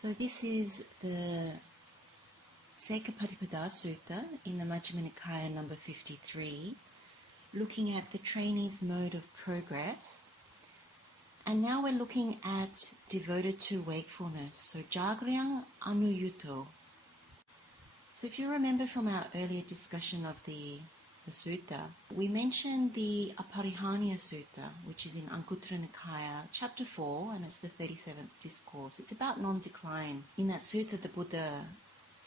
So this is the Sekha-paṭipadā Sutta in the Majjhima Nikāya number 53, looking at the trainees' mode of progress. And now we're looking at devoted to wakefulness, so jagriyaṃ anuyuto. So if you remember from our earlier discussion of the sutta, we mentioned the Aparihānija Sutta, which is in Anguttara Nikāya, chapter 4, and it's the 37th discourse. It's about non-decline. In that sutta, the Buddha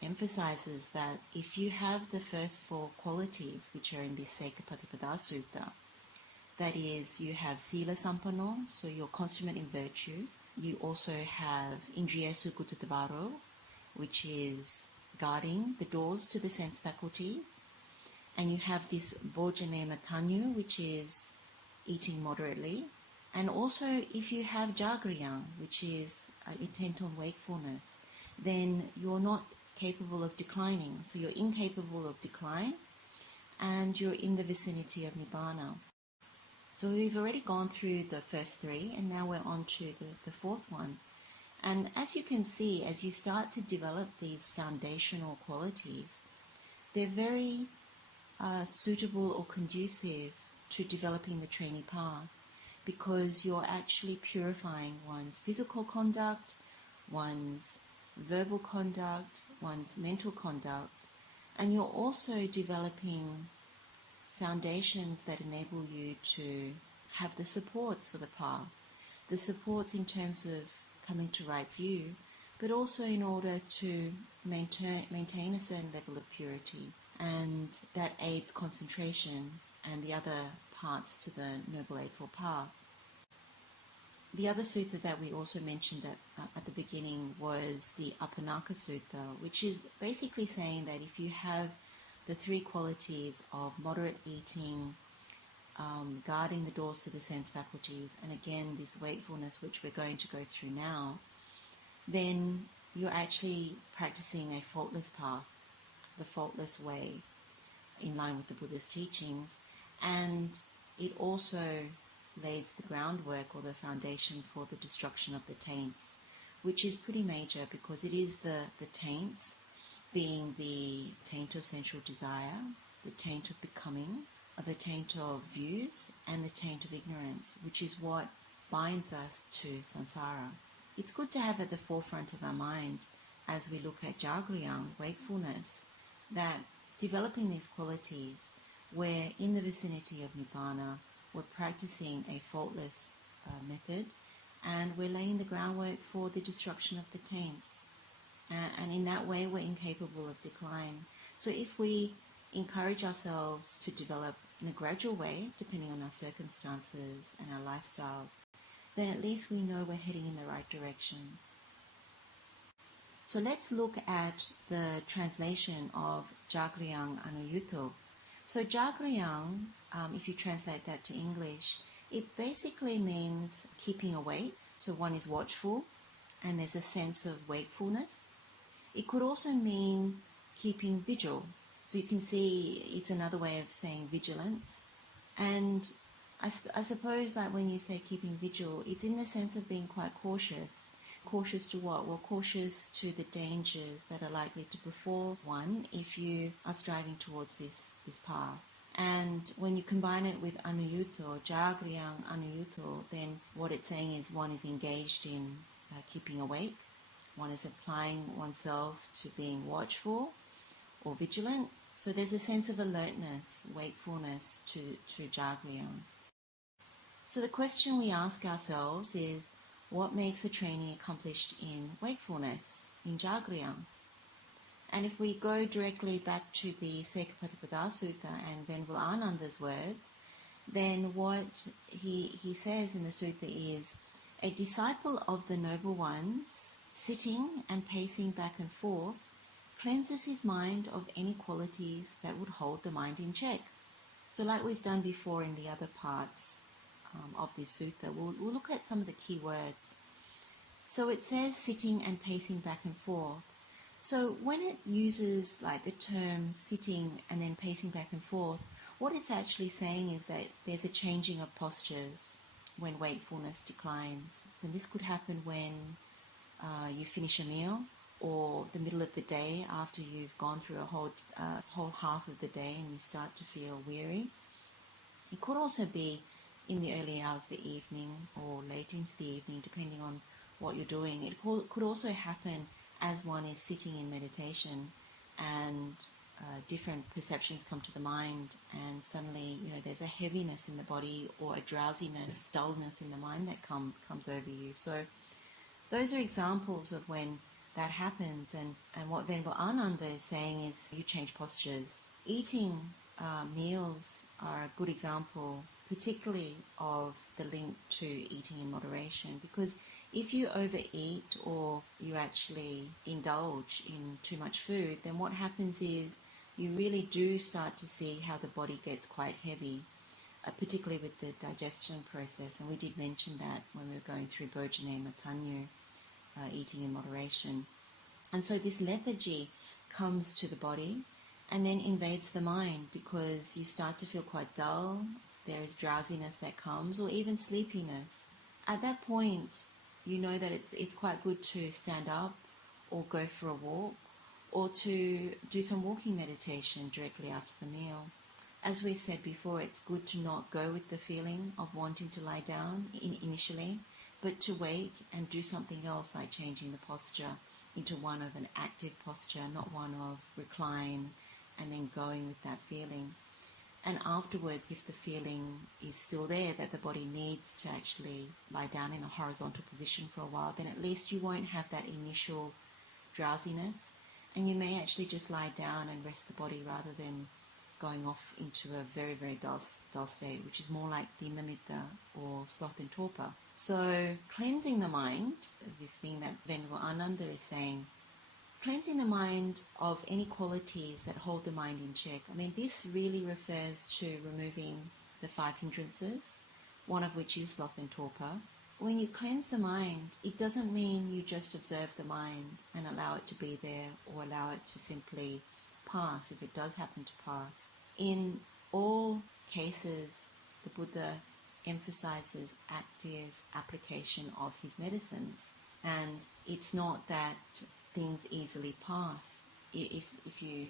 emphasizes that if you have the first four qualities, which are in this Sekha-patipada Sutta, that is, you have sila-sampanno, so you're consummate in virtue. You also have indriyesu gutatabaro, which is guarding the doors to the sense faculty. And you have this bhojane mattaññū, which is eating moderately. And also, if you have jagriyaṃ, which is intent on wakefulness, then you're not capable of declining. So you're incapable of decline, and you're in the vicinity of nibbana. So we've already gone through the first three, and now we're on to the fourth one. And as you can see, as you start to develop these foundational qualities, they're very suitable or conducive to developing the trainee path, because you're actually purifying one's physical conduct, one's verbal conduct, one's mental conduct, and you're also developing foundations that enable you to have the supports for the path, the supports in terms of coming to right view, but also in order to maintain a certain level of purity, and that aids concentration and the other parts to the Noble Eightfold Path. The other sutta that we also mentioned at the beginning was the Apannaka Sutta, which is basically saying that if you have the three qualities of moderate eating, guarding the doors to the sense faculties, and again this wakefulness, which we're going to go through now, then you're actually practicing a faultless path, the faultless way, in line with the Buddha's teachings, and it also lays the groundwork or the foundation for the destruction of the taints, which is pretty major, because it is the taints, being the taint of sensual desire, the taint of becoming, the taint of views, and the taint of ignorance, which is what binds us to samsara. It's good to have at the forefront of our mind, as we look at jagriyaṃ, wakefulness, that developing these qualities, we're in the vicinity of nibbana, we're practicing a faultless method, and we're laying the groundwork for the destruction of the taints. And in that way, we're incapable of decline. So if we encourage ourselves to develop in a gradual way, depending on our circumstances and our lifestyles, then at least we know we're heading in the right direction. So let's look at the translation of jagriyaṃ anuyuto. So jagriyaṃ, if you translate that to English, it basically means keeping awake. So one is watchful, and there's a sense of wakefulness. It could also mean keeping vigil. So you can see it's another way of saying vigilance. And I suppose that when you say keeping vigil, it's in the sense of being quite cautious. Cautious to what? Well, cautious to the dangers that are likely to befall one if you are striving towards this path. And when you combine it with anuyuto, jagriyaṃ anuyuto, then what it's saying is one is engaged in keeping awake, one is applying oneself to being watchful or vigilant. So there's a sense of alertness, wakefulness to jagriyaṃ. So the question we ask ourselves is, what makes a trainee accomplished in wakefulness, in jagriyaṃ? And if we go directly back to the Sekha-patipada Sutta and Venerable Ānanda's words, then what he says in the sutta is, a disciple of the noble ones, sitting and pacing back and forth, cleanses his mind of any qualities that would hold the mind in check. So like we've done before in the other parts of this sutta, we'll look at some of the key words. So it says sitting and pacing back and forth. So when it uses like the term sitting and then pacing back and forth, what it's actually saying is that there's a changing of postures when wakefulness declines. And this could happen when you finish a meal, or the middle of the day after you've gone through a whole half of the day and you start to feel weary. It could also be in the early hours of the evening or late into the evening, depending on what you're doing. It could also happen as one is sitting in meditation and different perceptions come to the mind, and suddenly, there's a heaviness in the body or a drowsiness, dullness in the mind that comes over you. So those are examples of when that happens, and what Venerable Ānanda is saying is you change postures. Eating meals are a good example, particularly of the link to eating in moderation, because if you overeat or you actually indulge in too much food, then what happens is you really do start to see how the body gets quite heavy, particularly with the digestion process. And we did mention that when we were going through bhojane, mattaññū, eating in moderation. And so this lethargy comes to the body and then invades the mind, because you start to feel quite dull. There is drowsiness that comes, or even sleepiness. At that point, you know that it's quite good to stand up or go for a walk, or to do some walking meditation directly after the meal. As we said before, it's good to not go with the feeling of wanting to lie down initially, but to wait and do something else, like changing the posture into one of an active posture, not one of recline and then going with that feeling. And afterwards, if the feeling is still there that the body needs to actually lie down in a horizontal position for a while, then at least you won't have that initial drowsiness, and you may actually just lie down and rest the body rather than going off into a very, very dull state, which is more like the nimitta or sloth and torpor. So cleansing the mind, this thing that Venerable Ānanda is saying, cleansing the mind of any qualities that hold the mind in check. I mean, this really refers to removing the 5 hindrances, one of which is sloth and torpor. When you cleanse the mind, it doesn't mean you just observe the mind and allow it to be there, or allow it to simply pass if it does happen to pass. In all cases, the Buddha emphasizes active application of his medicines, and it's not that things easily pass. If you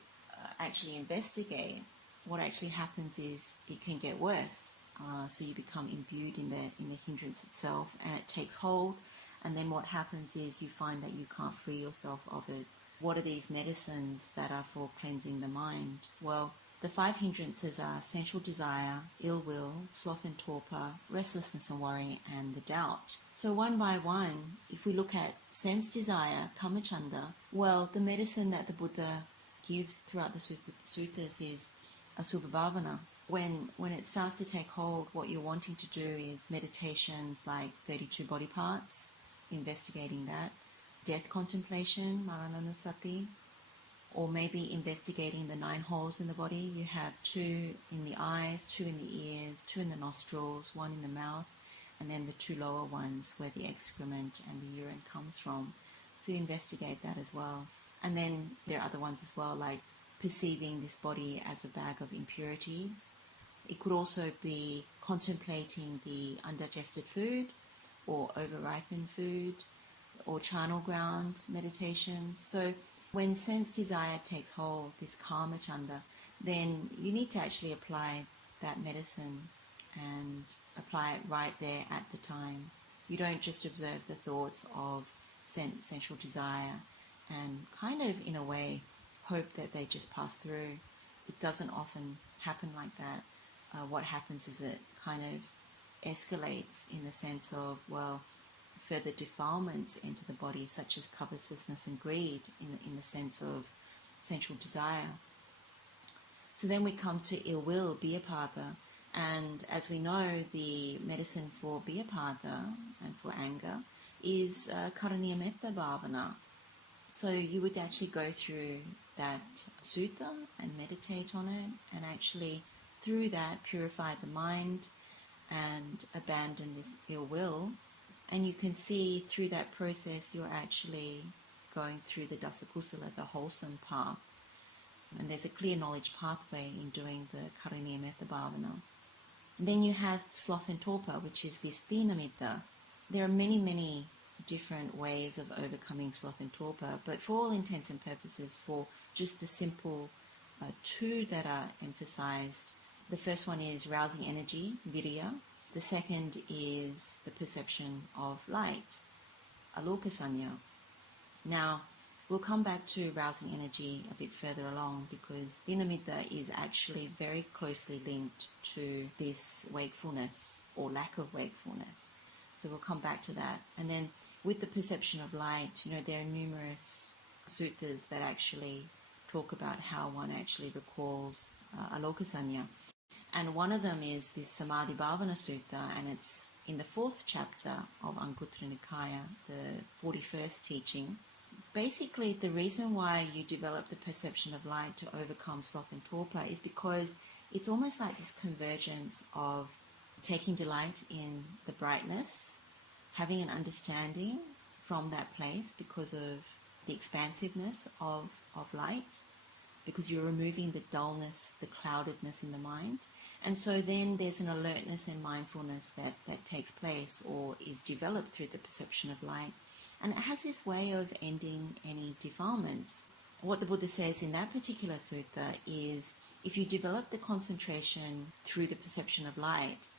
actually investigate, what actually happens is it can get worse. So you become imbued in the hindrance itself, and it takes hold, and then what happens is you find that you can't free yourself of it. What are these medicines that are for cleansing the mind? Well, the 5 hindrances are sensual desire, ill will, sloth and torpor, restlessness and worry, and the doubt. So one by one, if we look at sense desire, kamacchanda, well, the medicine that the Buddha gives throughout the suttas is asubha bhavana. When it starts to take hold, what you're wanting to do is meditations like 32 body parts, investigating that, death contemplation, maraṇanussati, or maybe investigating the 9 holes in the body. You have 2 in the eyes, 2 in the ears, 2 in the nostrils, 1 in the mouth, and then the 2 lower ones where the excrement and the urine comes from. So you investigate that as well. And then there are other ones as well, like perceiving this body as a bag of impurities. It could also be contemplating the undigested food or overripened food or charnel ground meditation. So when sense desire takes hold, this kamacchanda, then you need to actually apply that medicine and apply it right there at the time. You don't just observe the thoughts of sensual desire and kind of, in a way, hope that they just pass through. It doesn't often happen like that. What happens is it kind of escalates in the sense of, well, further defilements enter the body, such as covetousness and greed, in the sense of sensual desire. So then we come to ill will, bhyapada, and as we know, the medicine for bhyapada and for anger is caraṇasampanno bhavana. So you would actually go through that sutta and meditate on it, and actually through that purify the mind and abandon this ill will. And you can see through that process you're actually going through the dasakusala, the wholesome path. And there's a clear knowledge pathway in doing the caraṇasampanno bhavana. And then you have sloth and torpor, which is this dhinamitta. There are many, many different ways of overcoming sloth and torpor, but for all intents and purposes, for just the simple two that are emphasized. The first one is rousing energy, virya. The second is the perception of light, alokasanya. Now, we'll come back to rousing energy a bit further along, because dhinamitta is actually very closely linked to this wakefulness or lack of wakefulness. So we'll come back to that. And then with the perception of light, there are numerous suttas that actually talk about how one actually recalls alokasanya. And one of them is this Samadhi Bhavana Sutta, and it's in the 4th chapter of Anguttara Nikaya, the 41st teaching. Basically, the reason why you develop the perception of light to overcome sloth and torpor is because it's almost like this convergence of taking delight in the brightness, having an understanding from that place because of the expansiveness of light, because you're removing the dullness, the cloudedness in the mind. And so then there's an alertness and mindfulness that takes place or is developed through the perception of light. And it has this way of ending any defilements. What the Buddha says in that particular sutta is, if you develop the concentration through the perception of light,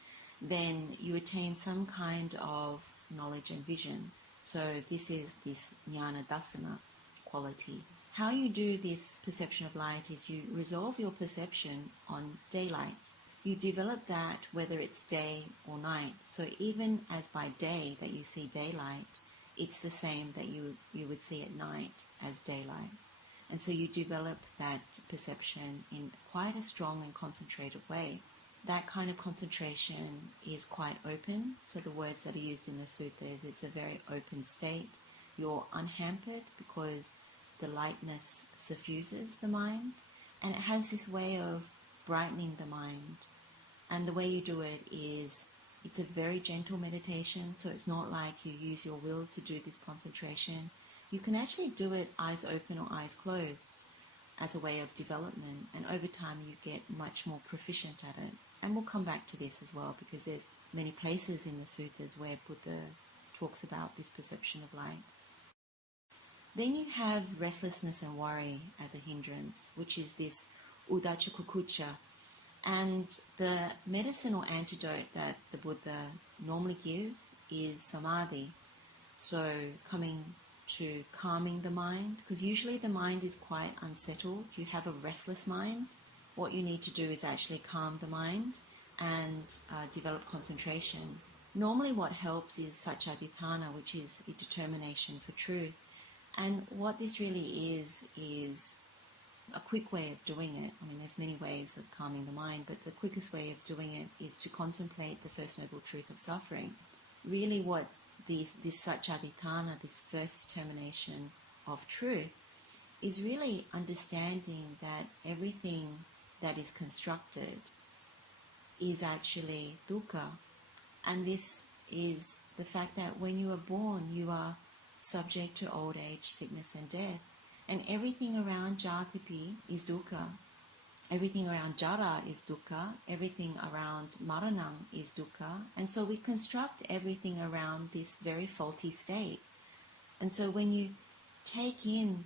then you attain some kind of knowledge and vision. So this is this jnana dasana quality. How you do this perception of light is you resolve your perception on daylight. You develop that whether it's day or night. So even as by day that you see daylight, it's the same that you would see at night as daylight. And so you develop that perception in quite a strong and concentrated way. That kind of concentration is quite open. So the words that are used in the sutta is it's a very open state. You're unhampered because the lightness suffuses the mind, and it has this way of brightening the mind. And the way you do it is, it's a very gentle meditation, so it's not like you use your will to do this concentration. You can actually do it eyes open or eyes closed as a way of development, and over time you get much more proficient at it. And we'll come back to this as well, because there's many places in the suttas where Buddha talks about this perception of light. Then you have restlessness and worry as a hindrance, which is this uddhacca kukucca. And the medicine or antidote that the Buddha normally gives is samadhi. So coming to calming the mind, because usually the mind is quite unsettled. You have a restless mind. What you need to do is actually calm the mind and develop concentration. Normally what helps is saccadhitthana, which is a determination for truth. And what this really is a quick way of doing it. I mean, there's many ways of calming the mind, but the quickest way of doing it is to contemplate the First Noble Truth of suffering. Really what this saccadhitthana, this first determination of truth, is really understanding that everything that is constructed is actually dukkha. And this is the fact that when you are born, you are subject to old age, sickness and death. And everything around jatipi is dukkha. Everything around jara is dukkha. Everything around maranam is dukkha. And so we construct everything around this very faulty state. And so when you take in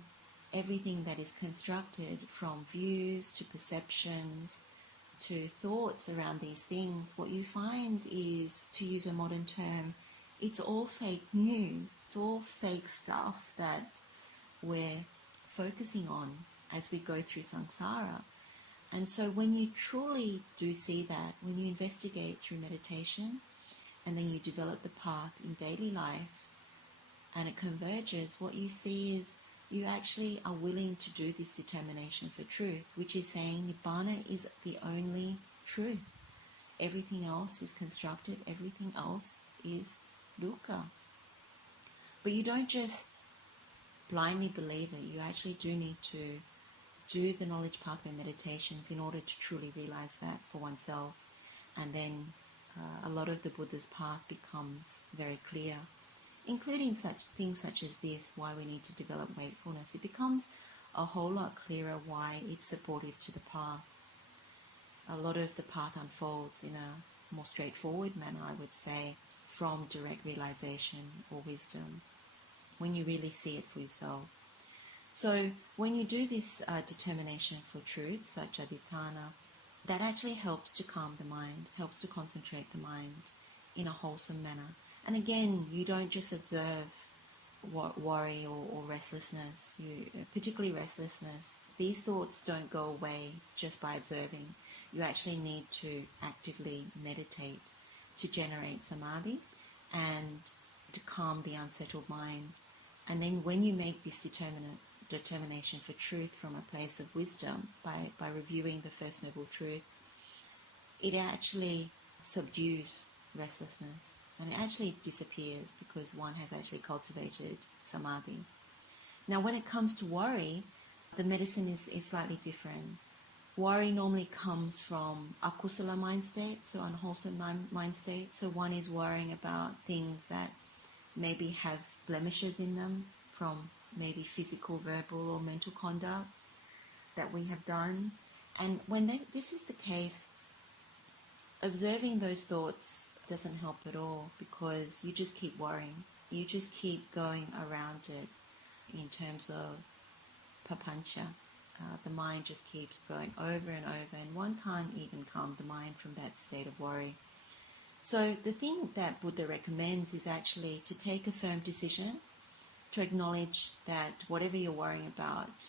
everything that is constructed, from views to perceptions to thoughts around these things, what you find is, to use a modern term, it's all fake news. It's all fake stuff that we're focusing on as we go through samsara. And so when you truly do see that, when you investigate through meditation, and then you develop the path in daily life, and it converges, what you see is you actually are willing to do this determination for truth, which is saying Nibbana is the only truth. Everything else is constructed, everything else is dukkha. But you don't just blindly believe it. You actually do need to do the knowledge pathway meditations in order to truly realize that for oneself. And then a lot of the Buddha's path becomes very clear, including such things such as this, why we need to develop wakefulness. It becomes a whole lot clearer why it's supportive to the path. A lot of the path unfolds in a more straightforward manner, I would say, from direct realization or wisdom, when you really see it for yourself. So when you do this determination for truth, such adhitthana, that actually helps to calm the mind, helps to concentrate the mind in a wholesome manner. And again, you don't just observe worry or restlessness, particularly restlessness. These thoughts don't go away just by observing. You actually need to actively meditate to generate samadhi and to calm the unsettled mind. And then when you make this determination for truth from a place of wisdom, by reviewing the First Noble Truth, it actually subdues restlessness and it actually disappears because one has actually cultivated samadhi. Now when it comes to worry, the medicine is slightly different. Worry normally comes from akusala mind state, so unwholesome mind state. So one is worrying about things that maybe have blemishes in them from maybe physical, verbal or mental conduct that we have done. And when this is the case, observing those thoughts doesn't help at all because you just keep worrying. You just keep going around it in terms of papancha. The mind just keeps going over and over, and one can't even calm the mind from that state of worry. So the thing that Buddha recommends is actually to take a firm decision, to acknowledge that whatever you're worrying about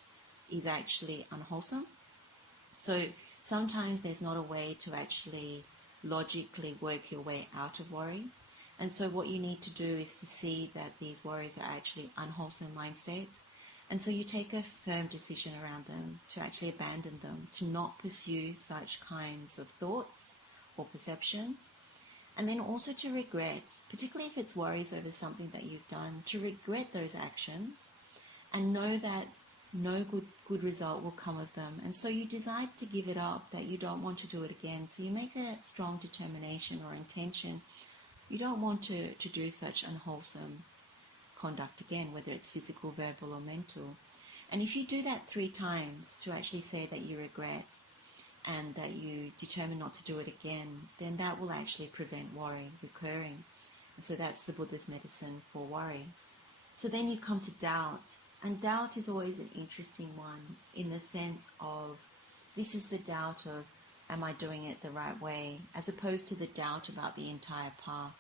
is actually unwholesome. So sometimes there's not a way to actually logically work your way out of worry. And so what you need to do is to see that these worries are actually unwholesome mind states. And so you take a firm decision around them to actually abandon them, to not pursue such kinds of thoughts or perceptions. And then also to regret, particularly if it's worries over something that you've done, to regret those actions and know that no good result will come of them. And so you decide to give it up, that you don't want to do it again. So you make a strong determination or intention. You don't want to do such unwholesome conduct again, whether it's physical, verbal or mental. And if you do that 3 times to actually say that you regret and that you determine not to do it again, then that will actually prevent worry recurring. And so that's the Buddha's medicine for worry. So then you come to doubt. And doubt is always an interesting one in the sense of, this is the doubt of, am I doing it the right way? As opposed to the doubt about the entire path.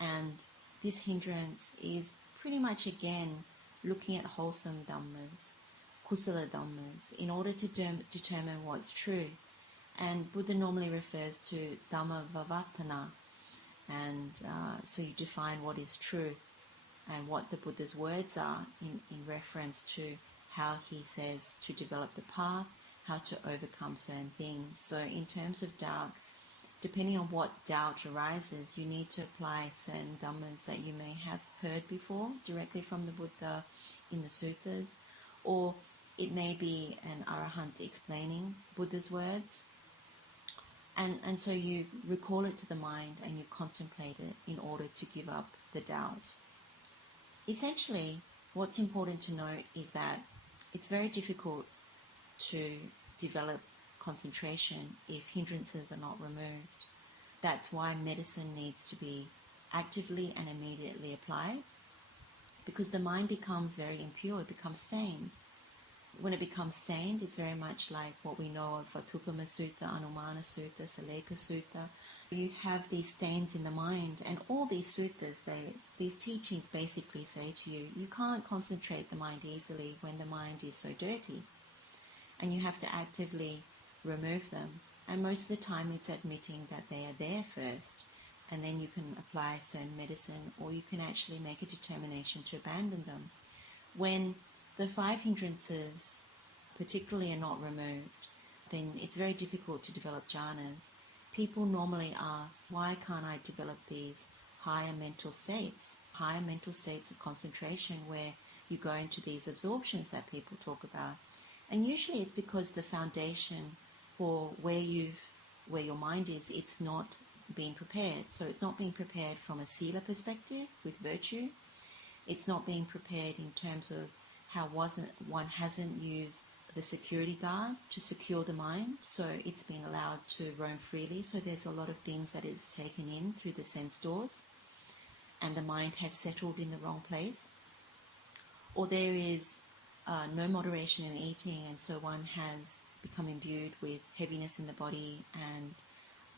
And this hindrance is pretty much, again, looking at wholesome dhammas, kusala dhammas, in order to determine what's true. And Buddha normally refers to dhamma vavatana. And so you define what is truth and what the Buddha's words are in reference to how he says to develop the path, how to overcome certain things. So in terms of doubt, depending on what doubt arises, you need to apply certain dhammas that you may have heard before directly from the Buddha in the suttas, or it may be an arahant explaining Buddha's words. And so you recall it to the mind and you contemplate it in order to give up the doubt. Essentially, what's important to note is that it's very difficult to develop concentration if hindrances are not removed. That's why medicine needs to be actively and immediately applied, because the mind becomes very impure, it becomes stained. When it becomes stained, it's very much like what we know of Vatupama Sutta, Anumana Sutta, Saleka Sutta. You have these stains in the mind, and all these suttas, these teachings basically say to you, you can't concentrate the mind easily when the mind is so dirty. And you have to actively remove them. And most of the time it's admitting that they are there first, and then you can apply certain medicine, or you can actually make a determination to abandon them. When the 5 hindrances particularly are not removed, then it's very difficult to develop jhanas. People normally ask, why can't I develop these higher mental states of concentration where you go into these absorptions that people talk about? And usually it's because the foundation for where your mind is, it's not being prepared. So it's not being prepared from a sila perspective with virtue. It's not being prepared in terms of how one hasn't used the security guard to secure the mind, so it's been allowed to roam freely. So there's a lot of things that it's taken in through the sense doors. and the mind has settled in the wrong place, or there is no moderation in eating, and so one has become imbued with heaviness in the body and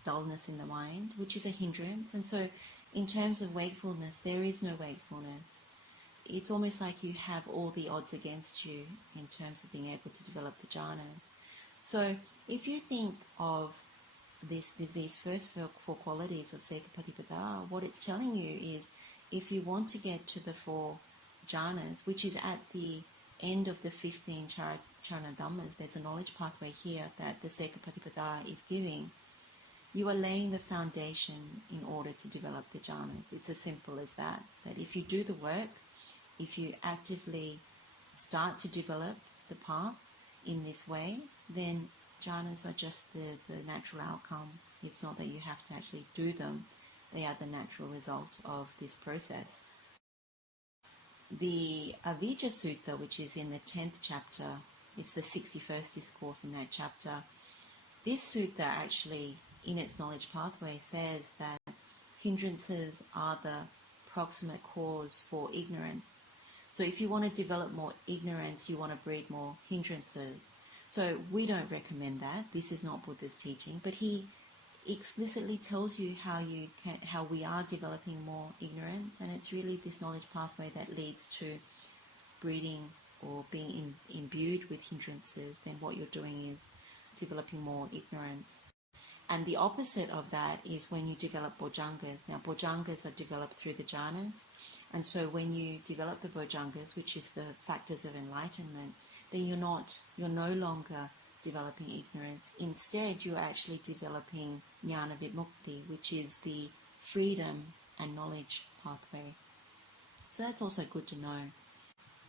dullness in the mind, which is a hindrance. And so in terms of wakefulness, there is no wakefulness. It's almost like you have all the odds against you in terms of being able to develop the jhanas. So if you think of these first four qualities of Sekha-patipada, what it's telling you is, if you want to get to the 4 jhanas, which is at the end of the 15 charana dhammas, there's a knowledge pathway here that the Sekha-patipada is giving. You are laying the foundation in order to develop the jhanas. It's as simple as that. That if you do the work, if you actively start to develop the path in this way, then jhanas are just the natural outcome. It's not that you have to actually do them. They are the natural result of this process. The Avijja Sutta, which is in the 10th chapter, it's the 61st discourse in that chapter. This sutta actually, in its knowledge pathway, says that hindrances are the proximate cause for ignorance. So if you want to develop more ignorance, you want to breed more hindrances. So we don't recommend that. This is not Buddha's teaching, but he explicitly tells you how we are developing more ignorance, and it's really this knowledge pathway that leads to breeding or being imbued with hindrances. Then what you're doing is developing more ignorance. And the opposite of that is when you develop bhojangas. Now, bhojangas are developed through the jhanas, and so when you develop the bhojangas, which is the factors of enlightenment, then you're no longer developing ignorance. Instead, you're actually developing jnana vimukti, which is the freedom and knowledge pathway. So that's also good to know.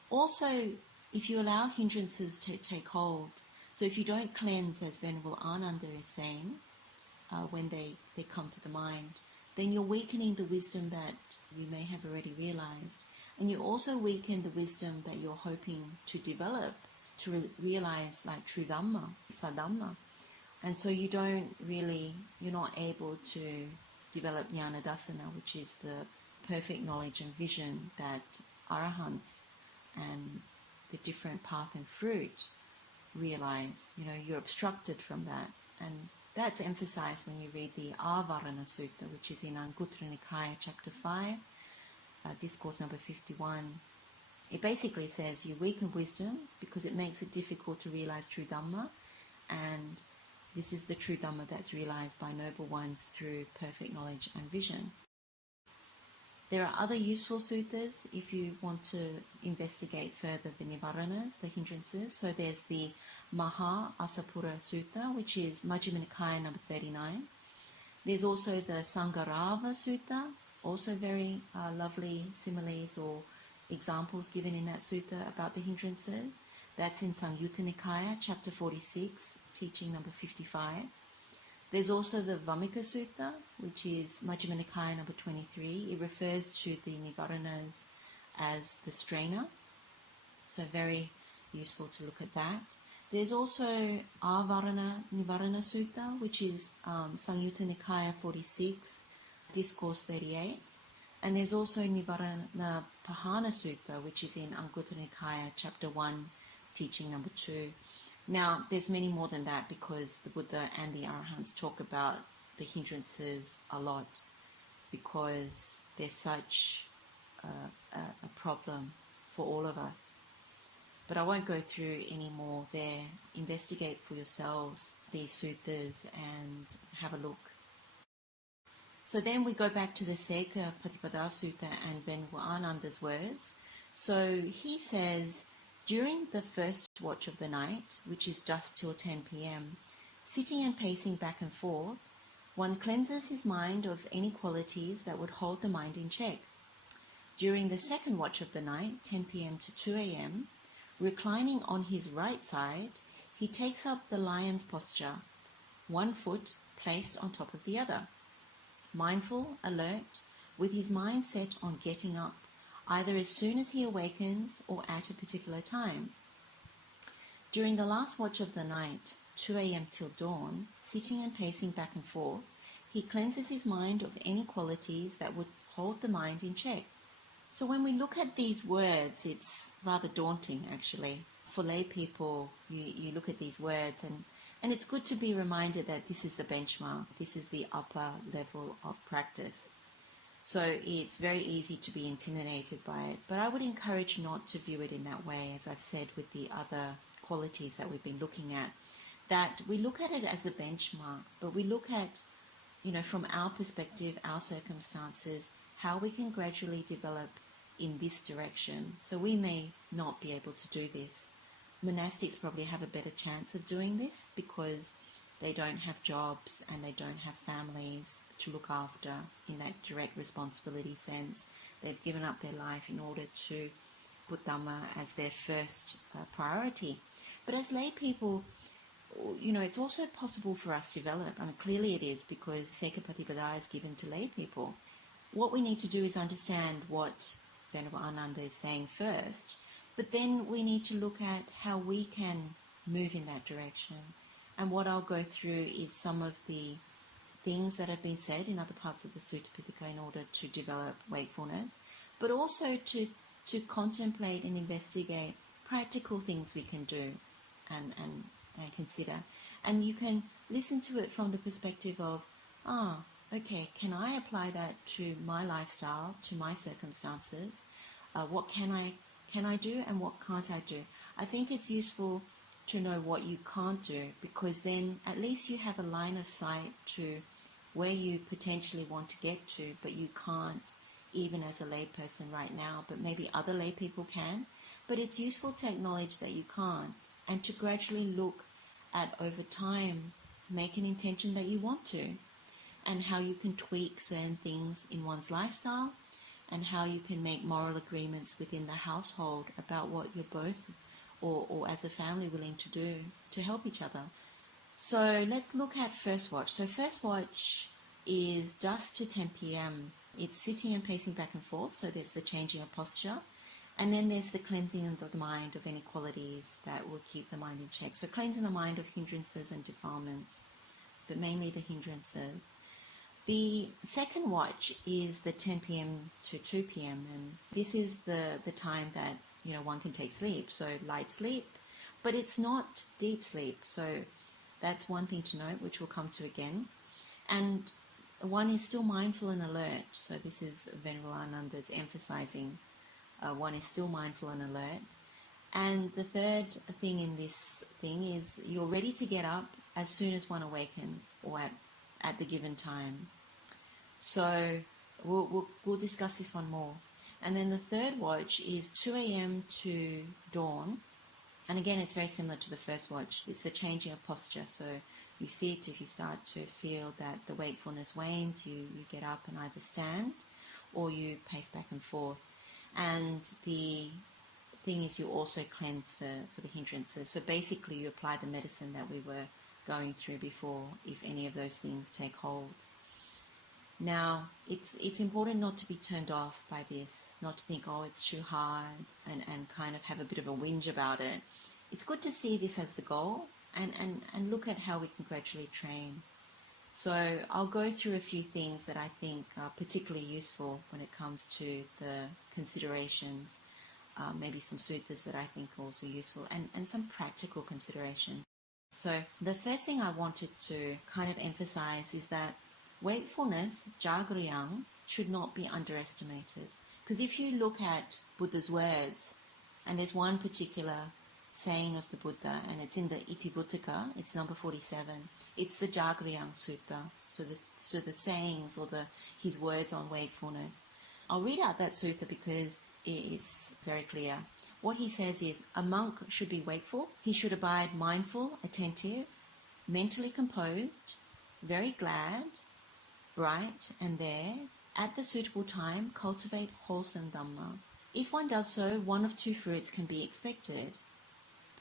Also, if you allow hindrances to take hold, so if you don't cleanse, as Venerable Ānanda is saying, when they come to the mind, then you're weakening the wisdom that you may have already realized. And you also weaken the wisdom that you're hoping to develop to realize, like true Dhamma, Sadhamma. And so you're not able to develop jnana dasana, which is the perfect knowledge and vision that arahants and the different path and fruit realize. You're obstructed from that. And that's emphasized when you read the Avarana Sutta, which is in Anguttara Nikaya, chapter 5, discourse number 51. It basically says you weaken wisdom because it makes it difficult to realize true Dhamma, and this is the true Dhamma that's realized by noble ones through perfect knowledge and vision. There are other useful suttas if you want to investigate further the nivaranas, the hindrances. So there's the Maha Asapura Sutta, which is Majjhima Nikaya number 39. There's also the Sangharava Sutta, also very lovely similes or examples given in that sutta about the hindrances. That's in Samyutta Nikaya, chapter 46, teaching number 55. There's also the Vammika Sutta, which is Majjhima Nikaya number 23. It refers to the nivaranas as the strainer, so very useful to look at that. There's also Avarana Nivarana Sutta, which is Samyutta Nikaya 46, Discourse 38. And there's also Nivarana Pahana Sutta, which is in Anguttara Nikaya, chapter 1, teaching number 2. Now, there's many more than that because the Buddha and the Arahants talk about the hindrances a lot because they're such a problem for all of us. But I won't go through any more there. Investigate for yourselves these suttas and have a look. So then we go back to the Sekha-paṭipadā Sutta and Venerable Ānanda's words. So he says, during the first watch of the night, which is just till 10 p.m., sitting and pacing back and forth, one cleanses his mind of any qualities that would hold the mind in check. During the second watch of the night, 10 p.m. to 2 a.m., reclining on his right side, he takes up the lion's posture, one foot placed on top of the other. Mindful, alert, with his mind set on getting up, either as soon as he awakens or at a particular time. During the last watch of the night, 2 a.m. till dawn, sitting and pacing back and forth, he cleanses his mind of any qualities that would hold the mind in check. So when we look at these words, it's rather daunting, actually. For lay people, you look at these words, and it's good to be reminded that this is the benchmark. This is the upper level of practice. So it's very easy to be intimidated by it. But I would encourage not to view it in that way, as I've said with the other qualities that we've been looking at, that we look at it as a benchmark, but we look at, from our perspective, our circumstances, how we can gradually develop in this direction. So we may not be able to do this. Monastics probably have a better chance of doing this because they don't have jobs and they don't have families to look after in that direct responsibility sense. They've given up their life in order to put Dhamma as their first priority. But as lay people, it's also possible for us to develop. Clearly it is, because Sekha-patipada is given to lay people. What we need to do is understand what Venerable Ānanda is saying first, but then we need to look at how we can move in that direction. And what I'll go through is some of the things that have been said in other parts of the Sutta Pitaka in order to develop wakefulness, but also to contemplate and investigate practical things we can do and consider. And you can listen to it from the perspective of, okay, can I apply that to my lifestyle, to my circumstances? What can I do and what can't I do? I think it's useful to know what you can't do, because then at least you have a line of sight to where you potentially want to get to, but you can't even as a lay person right now, but maybe other lay people can. But it's useful to acknowledge that you can't, and to gradually look at, over time, make an intention that you want to, and how you can tweak certain things in one's lifestyle, and how you can make moral agreements within the household about what you're both or as a family willing to do to help each other. So let's look at first watch. So first watch is dusk to 10 p.m. It's sitting and pacing back and forth, so there's the changing of posture. And then there's the cleansing of the mind of any qualities that will keep the mind in check. So cleansing the mind of hindrances and defilements, but mainly the hindrances. The second watch is the 10 p.m. to 2 p.m. and this is the time that one can take sleep, so light sleep, but it's not deep sleep. So that's one thing to note, which we'll come to again. And one is still mindful and alert. So this is Venerable Ānanda's emphasizing. One is still mindful and alert. And the third thing in this thing is you're ready to get up as soon as one awakens, or at the given time. So we'll discuss this one more. And then the third watch is 2 a.m. to dawn. And again, it's very similar to the first watch. It's the changing of posture. So you sit, if you start to feel that the wakefulness wanes, you get up and either stand or you pace back and forth. And the thing is, you also cleanse for the hindrances. So basically you apply the medicine that we were going through before, if any of those things take hold. Now, it's important not to be turned off by this, not to think, it's too hard, and kind of have a bit of a whinge about it. It's good to see this as the goal and look at how we can gradually train. So I'll go through a few things that I think are particularly useful when it comes to the considerations, maybe some suttas that I think are also useful, and some practical considerations. So the first thing I wanted to kind of emphasize is that wakefulness, jagriyang, should not be underestimated. Because if you look at Buddha's words, and there's one particular saying of the Buddha, and it's in the Itivuttaka, it's number 47. It's the Jagriyang Sutta, so the sayings or his words on wakefulness. I'll read out that sutta because it's very clear. What he says is, a monk should be wakeful. He should abide mindful, attentive, mentally composed, very glad, bright, and there, at the suitable time, cultivate wholesome Dhamma. If one does so, one of two fruits can be expected.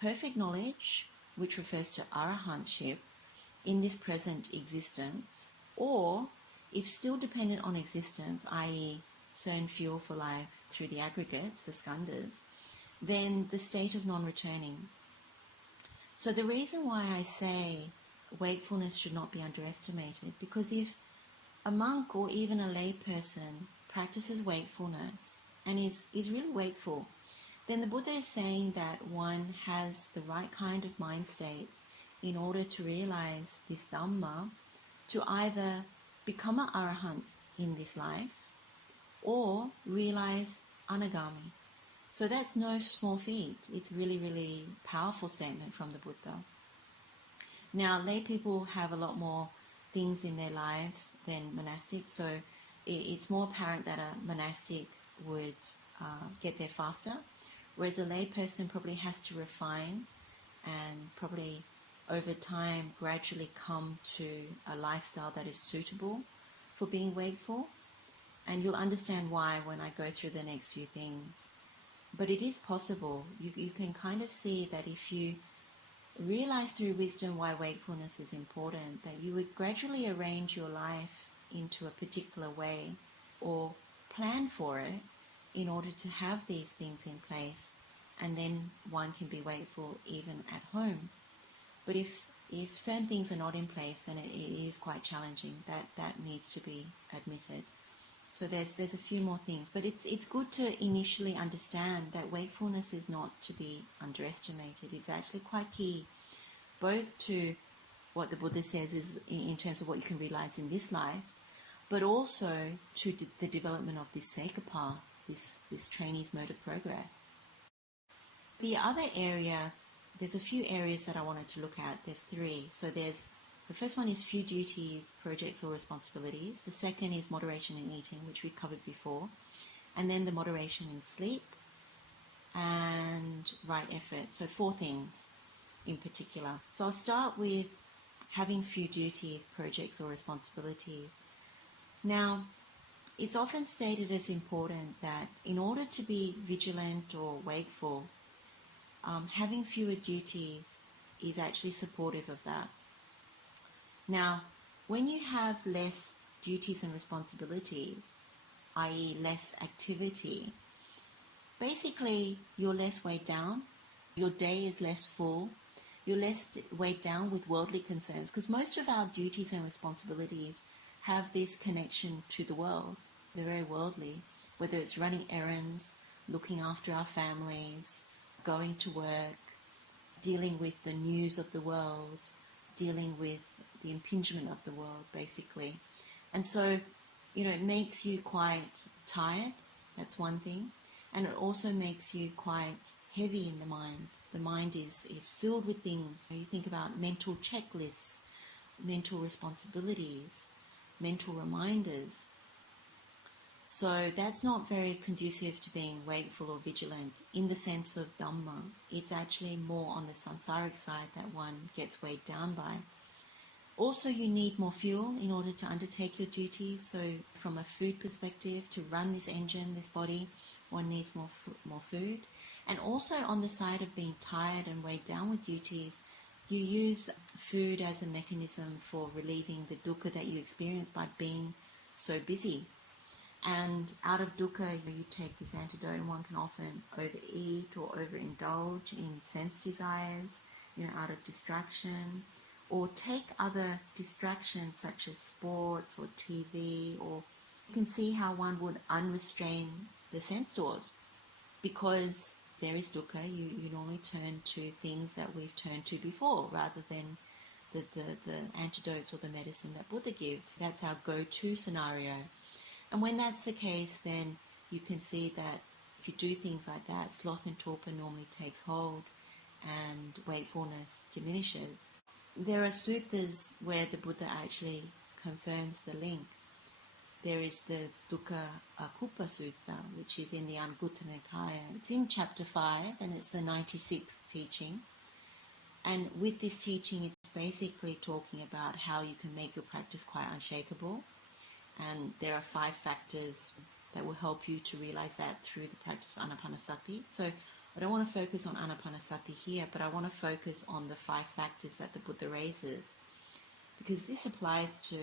Perfect knowledge, which refers to arahantship, in this present existence, or, if still dependent on existence, i.e. certain fuel for life through the aggregates, the skandhas, then the state of non-returning. So the reason why I say wakefulness should not be underestimated, because if a monk or even a lay person practices wakefulness and is really wakeful, then the Buddha is saying that one has the right kind of mind state in order to realize this Dhamma, to either become an arahant in this life or realize anagami. So that's no small feat. It's really, really powerful statement from the Buddha. Now, lay people have a lot more things in their lives than monastics, so it's more apparent that a monastic would get there faster, whereas a lay person probably has to refine and probably over time gradually come to a lifestyle that is suitable for being wakeful. And you'll understand why when I go through the next few things. But it is possible. You can kind of see that if you realize through wisdom why wakefulness is important, that you would gradually arrange your life into a particular way or plan for it in order to have these things in place, and then one can be wakeful even at home. But if certain things are not in place, then it is quite challenging. That needs to be admitted. So there's a few more things, but it's good to initially understand that wakefulness is not to be underestimated. It's actually quite key, both to what the Buddha says is in terms of what you can realize in this life, but also to the development of this Sekha-pa, this trainee's mode of progress. The other area, there's a few areas that I wanted to look at. There's three. So the first one is few duties, projects or responsibilities. The second is moderation in eating, which we covered before. And then the moderation in sleep and right effort. So 4 things in particular. So I'll start with having few duties, projects or responsibilities. Now, it's often stated as important that in order to be vigilant or wakeful, having fewer duties is actually supportive of that. Now, when you have less duties and responsibilities, i.e. less activity, basically you're less weighed down, your day is less full, you're less weighed down with worldly concerns, because most of our duties and responsibilities have this connection to the world. They're very worldly, whether it's running errands, looking after our families, going to work, dealing with the news of the world, dealing with the impingement of the world, basically. And so, it makes you quite tired. That's one thing. And it also makes you quite heavy in the mind. The mind is filled with things. You think about mental checklists, mental responsibilities, mental reminders. So that's not very conducive to being wakeful or vigilant in the sense of Dhamma. It's actually more on the samsaric side that one gets weighed down by. Also, you need more fuel in order to undertake your duties. So from a food perspective, to run this engine, this body, one needs more food. And also on the side of being tired and weighed down with duties, you use food as a mechanism for relieving the dukkha that you experience by being so busy. And out of dukkha, you take this antidote, and one can often overeat or overindulge in sense desires, out of distraction, or take other distractions such as sports or TV, or you can see how one would unrestrain the sense doors. Because there is dukkha, you normally turn to things that we've turned to before, rather than the antidotes or the medicine that Buddha gives. That's our go-to scenario. And when that's the case, then you can see that if you do things like that, sloth and torpor normally takes hold and wakefulness diminishes. There are suttas where the Buddha actually confirms the link. There is the Dukkha-akupa Sutta, which is in the Anguttara Nikaya. It's in chapter 5, and it's the 96th teaching. And with this teaching, it's basically talking about how you can make your practice quite unshakable. And there are 5 factors that will help you to realize that through the practice of anapanasati. So I don't want to focus on anapanasati here, but I want to focus on the 5 factors that the Buddha raises. Because this applies to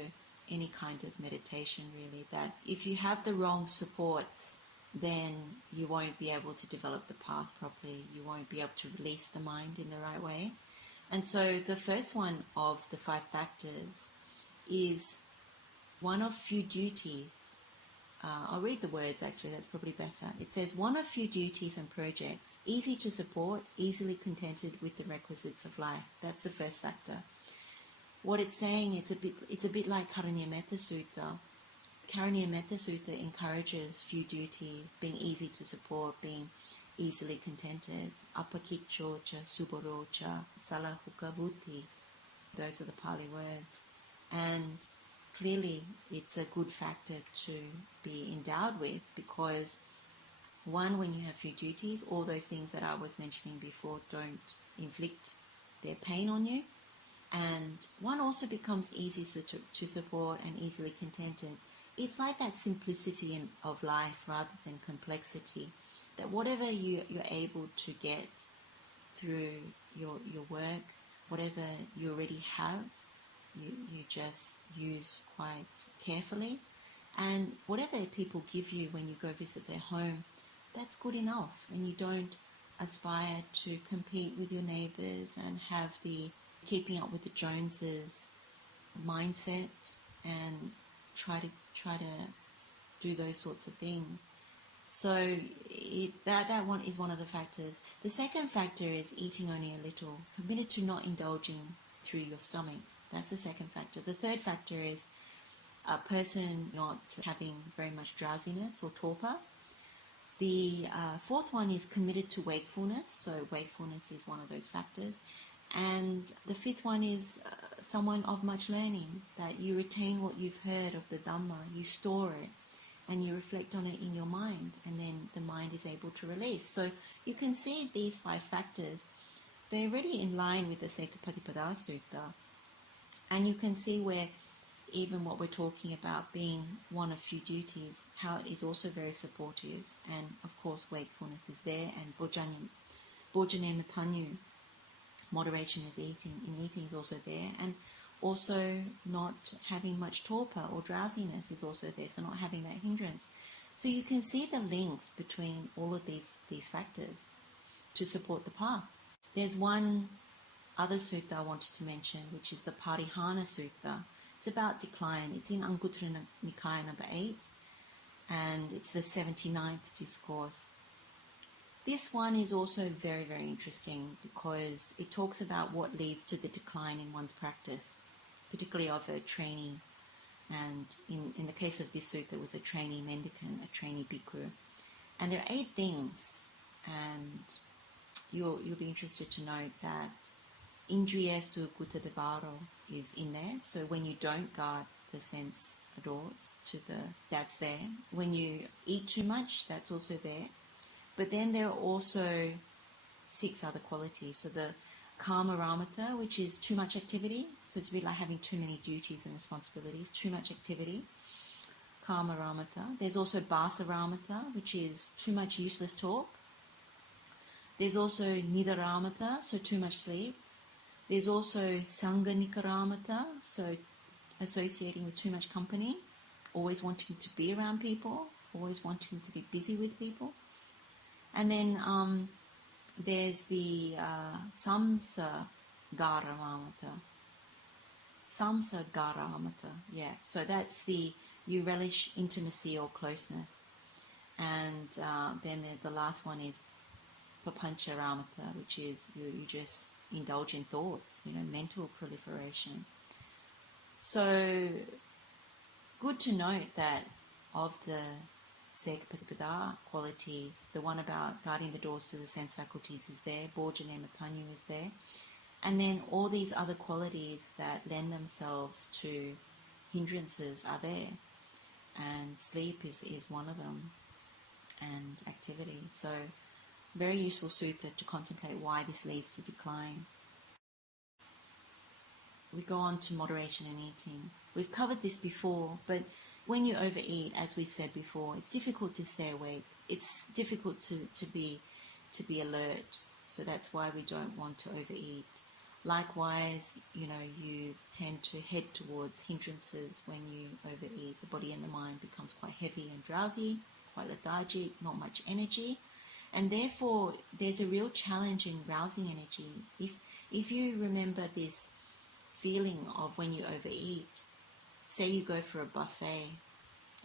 any kind of meditation, really, that if you have the wrong supports, then you won't be able to develop the path properly. You won't be able to release the mind in the right way. And so the first one of the 5 factors is one of few duties. I'll read the words actually, that's probably better. It says, one of few duties and projects, easy to support, easily contented with the requisites of life. That's the first factor. What it's saying, it's a bit like caraṇasampanno Sutta. Caraṇasampanno Sutta encourages few duties, being easy to support, being easily contented. Apakiccocha, suborocha, salahukavuti. Those are the Pali words. And clearly it's a good factor to be endowed with, because one, when you have few duties, all those things that I was mentioning before don't inflict their pain on you. And one also becomes easy to support and easily contented. It's like that simplicity of life rather than complexity, that whatever you're able to get through your work, whatever you already have, you just use quite carefully. And whatever people give you when you go visit their home, that's good enough. And you don't aspire to compete with your neighbours and have the keeping up with the Joneses mindset and try to do those sorts of things. So that one is one of the factors. The second factor is eating only a little, committed to not indulging through your stomach. That's the second factor. The third factor is a person not having very much drowsiness or torpor. The fourth one is committed to wakefulness. So wakefulness is one of those factors. And the fifth one is someone of much learning, that you retain what you've heard of the Dhamma, you store it, and you reflect on it in your mind, and then the mind is able to release. So you can see these 5 factors, they're really in line with the Sekha-paṭipadā Sutta. And you can see where even what we're talking about being one of few duties, how it is also very supportive. And of course wakefulness is there, and bhojane mattaññū, moderation is in eating is also there, and also not having much torpor or drowsiness is also there, so not having that hindrance. So you can see the links between all of these factors to support the path. There's one other sutta I wanted to mention, which is the Parihana Sutta. It's about decline. It's in Anguttara Nikaya number 8, and it's the 79th Discourse. This one is also very, very interesting, because it talks about what leads to the decline in one's practice, particularly of a trainee. And in the case of this sutta, it was a trainee mendicant, a trainee bhikkhu. And there are 8 things, and you'll be interested to note that Indriyesu Kuttadavaro is in there. So when you don't guard the sense doors that's there. When you eat too much, that's also there. But then there are also 6 other qualities. So the caraṇasampanno, which is too much activity. So it's a bit like having too many duties and responsibilities, too much activity. Caraṇasampanno. There's also bāsaramata, which is too much useless talk. There's also nidaramata, so too much sleep. There's also saṅga-nikaramata, so associating with too much company, always wanting to be around people, always wanting to be busy with people. And then there's the samsa-garamata. Samsa-garamata, yeah. So that's you relish intimacy or closeness. And then the last one is papancharamata, which is you just indulge in thoughts, mental proliferation. So good to note that of the Sekha-paṭipadā qualities, the one about guarding the doors to the sense faculties is there, bhojane mattaññū is there, and then all these other qualities that lend themselves to hindrances are there, and sleep is one of them, and activity. So very useful sutta to contemplate why this leads to decline. We go on to moderation in eating. We've covered this before, but when you overeat, as we've said before, it's difficult to stay awake. It's difficult to be alert. So that's why we don't want to overeat. Likewise, you tend to head towards hindrances when you overeat. The body and the mind becomes quite heavy and drowsy, quite lethargic, not much energy. And therefore, there's a real challenge in rousing energy. If you remember this feeling of when you overeat, say you go for a buffet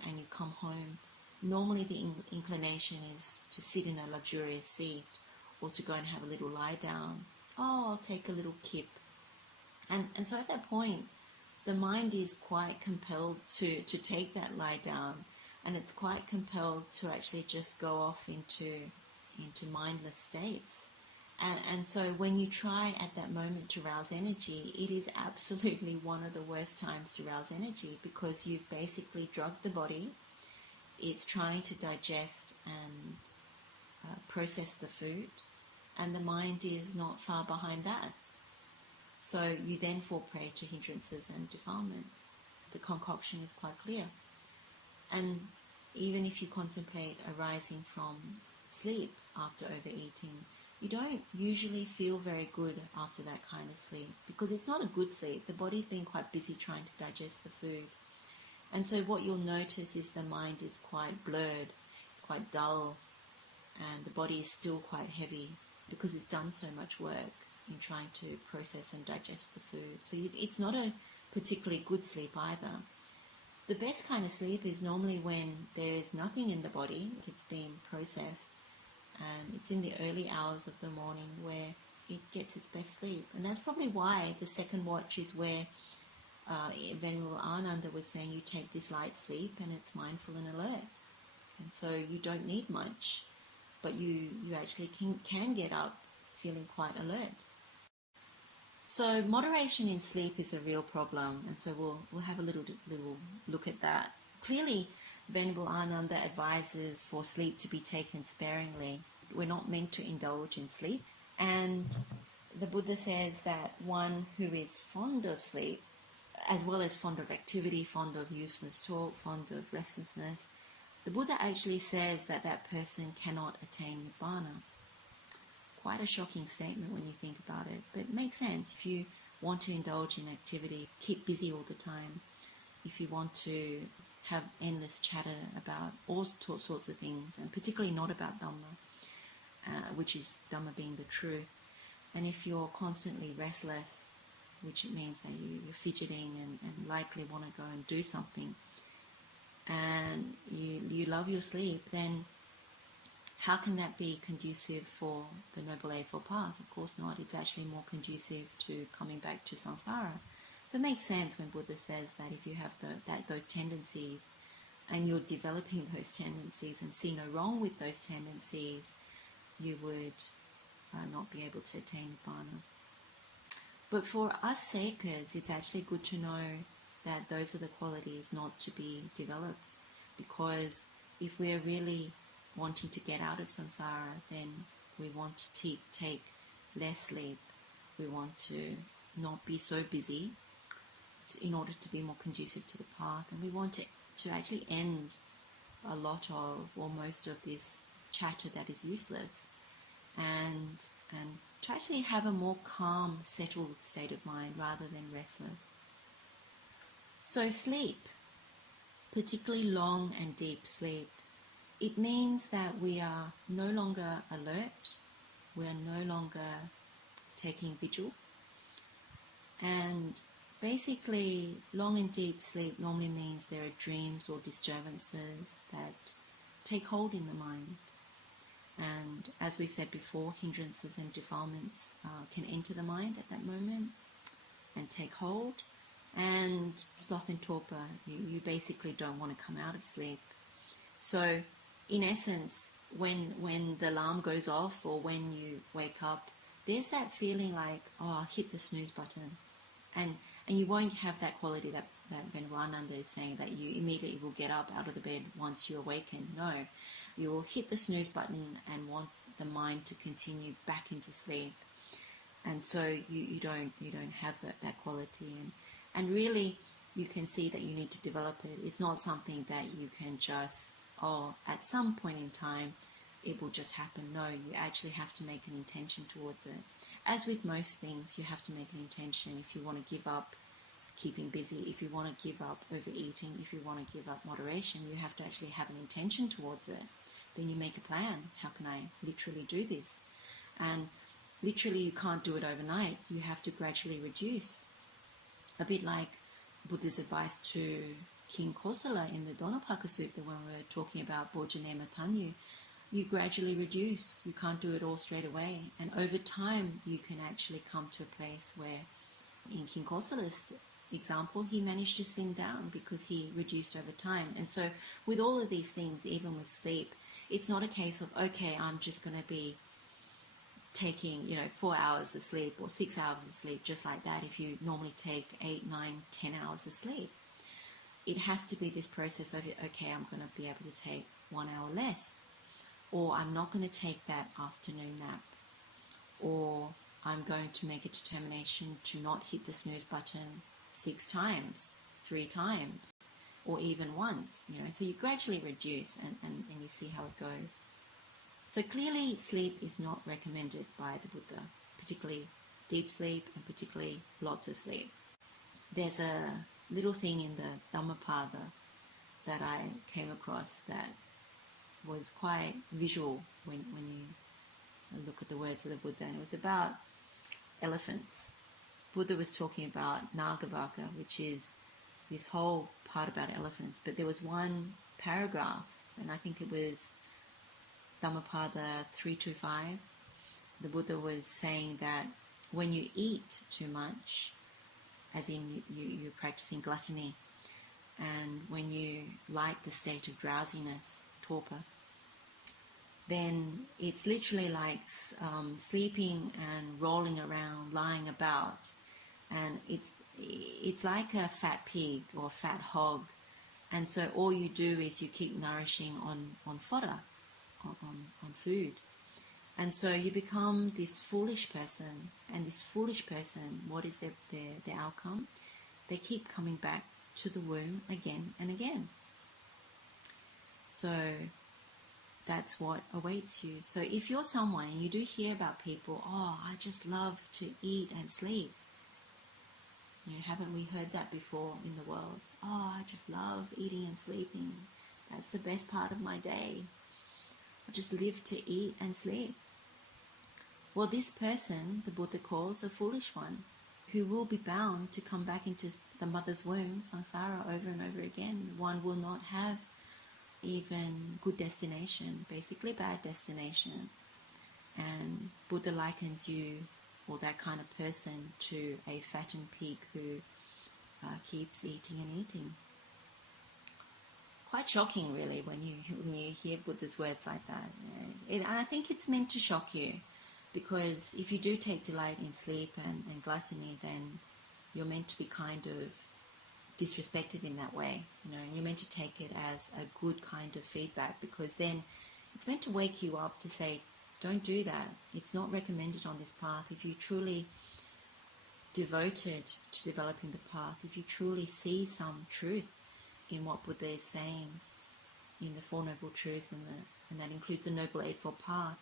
and you come home, normally the inclination is to sit in a luxurious seat or to go and have a little lie down. Oh, I'll take a little kip. And so at that point, the mind is quite compelled to take that lie down, and it's quite compelled to actually just go off into mindless states. And so when you try at that moment to rouse energy, it is absolutely one of the worst times to rouse energy, because you've basically drugged the body. It's trying to digest and process the food, and the mind is not far behind that. So you then fall prey to hindrances and defilements. The concoction is quite clear. And even if you contemplate arising from sleep after overeating, you don't usually feel very good after that kind of sleep, because it's not a good sleep. The body's been quite busy trying to digest the food. And so what you'll notice is the mind is quite blurred, it's quite dull, and the body is still quite heavy because it's done so much work in trying to process and digest the food. So it's not a particularly good sleep either. The best kind of sleep is normally when there is nothing in the body, it's being processed, and it's in the early hours of the morning where it gets its best sleep. And that's probably why the second watch is where Venerable Ānanda was saying you take this light sleep and it's mindful and alert. And so you don't need much, but you actually can get up feeling quite alert. So moderation in sleep is a real problem, and so we'll have a little look at that. Clearly, Venerable Ānanda advises for sleep to be taken sparingly. We're not meant to indulge in sleep, and the Buddha says that one who is fond of sleep, as well as fond of activity, fond of useless talk, fond of restlessness, the Buddha actually says that that person cannot attain Nibbana. Quite a shocking statement when you think about it, but it makes sense. If you want to indulge in activity, keep busy all the time, if you want to have endless chatter about all sorts of things, and particularly not about Dhamma, which is Dhamma being the truth, and if you're constantly restless, which means that you're fidgeting and likely want to go and do something, and you love your sleep, then how can that be conducive for the Noble Eightfold Path? Of course not. It's actually more conducive to coming back to samsara. So it makes sense when Buddha says that if you have those tendencies and you're developing those tendencies and see no wrong with those tendencies, you would not be able to attain Nibbana. But for us Sekhas, it's actually good to know that those are the qualities not to be developed, because if we're really wanting to get out of samsara, then we want to take less sleep. We want to not be so busy in order to be more conducive to the path, and we want to actually end a lot of or most of this chatter that is useless, and to actually have a more calm, settled state of mind rather than restless. So sleep, particularly long and deep sleep, it means that we are no longer alert, we are no longer taking vigil, and basically long and deep sleep normally means there are dreams or disturbances that take hold in the mind. And as we've said before, hindrances and defilements can enter the mind at that moment and take hold. And sloth and torpor, you basically don't want to come out of sleep. So in essence, when the alarm goes off or when you wake up, there's that feeling like, oh, hit the snooze button. And you won't have that quality that Venerable Ānanda is saying, that you immediately will get up out of the bed once you awaken. No, you will hit the snooze button and want the mind to continue back into sleep. And so you don't have that quality. And really, you can see that you need to develop it. It's not something that you can just, at some point in time, it will just happen. No, you actually have to make an intention towards it. As with most things, you have to make an intention. If you want to give up keeping busy, if you want to give up overeating, if you want to give up moderation, you have to actually have an intention towards it. Then you make a plan. How can I literally do this? And literally you can't do it overnight. You have to gradually reduce. A bit like Buddha's advice to King Kosala in the Dhammapada Sutta, when we're talking about bhojane mattaññū, you gradually reduce. You can't do it all straight away. And over time, you can actually come to a place where, in King Kosala's example, he managed to slim down because he reduced over time. And so with all of these things, even with sleep, it's not a case of, okay, I'm just going to be taking 4 hours of sleep or 6 hours of sleep just like that if you normally take 8, 9, 10 hours of sleep. It has to be this process of, okay, I'm going to be able to take 1 hour less, or I'm not going to take that afternoon nap, or I'm going to make a determination to not hit the snooze button 6 times, 3 times, or even once. So you gradually reduce and you see how it goes. So clearly sleep is not recommended by the Buddha, particularly deep sleep and particularly lots of sleep. There's a little thing in the Dhammapada that I came across that was quite visual when you look at the words of the Buddha, and it was about elephants. Buddha was talking about Nagavaka, which is this whole part about elephants, but there was one paragraph, and I think it was Dhammapada 325, the Buddha was saying that when you eat too much, as in you're practicing gluttony, and when you like the state of drowsiness, torpor, then it's literally like sleeping and rolling around, lying about, and it's like a fat pig or a fat hog, and so all you do is you keep nourishing on fodder, on food. And so you become this foolish person, and this foolish person, what is their outcome? They keep coming back to the womb again and again. So that's what awaits you. So if you're someone, and you do hear about people, I just love to eat and sleep. Haven't we heard that before in the world? I just love eating and sleeping. That's the best part of my day. I just live to eat and sleep. Well, this person, the Buddha calls a foolish one, who will be bound to come back into the mother's womb, samsara, over and over again. One will not have even good destination, basically bad destination. And Buddha likens you, or that kind of person, to a fattened pig who keeps eating and eating. Quite shocking, really, when you hear Buddha's words like that. I think it's meant to shock you, because if you do take delight in sleep and gluttony, then you're meant to be kind of disrespected in that way, and you're meant to take it as a good kind of feedback, because then it's meant to wake you up to say, don't do that. It's not recommended on this path. If you're truly devoted to developing the path, if you truly see some truth in what Buddha is saying in the Four Noble Truths, and that includes the Noble Eightfold Path,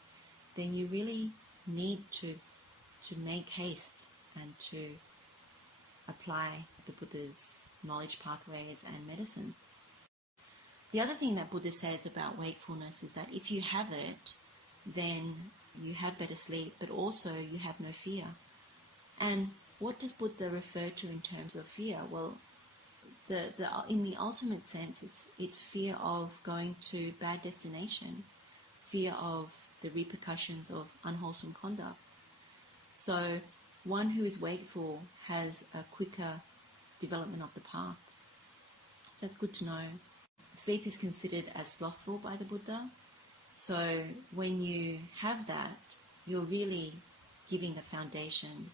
then you really need to make haste and to apply the Buddha's knowledge pathways and medicines. The other thing that Buddha says about wakefulness is that if you have it, then you have better sleep, but also you have no fear. And what does Buddha refer to in terms of fear? Well, in the ultimate sense, it's fear of going to bad destination, fear of the repercussions of unwholesome conduct. So one who is wakeful has a quicker development of the path. So it's good to know. Sleep is considered as slothful by the Buddha. So when you have that, you're really giving the foundation,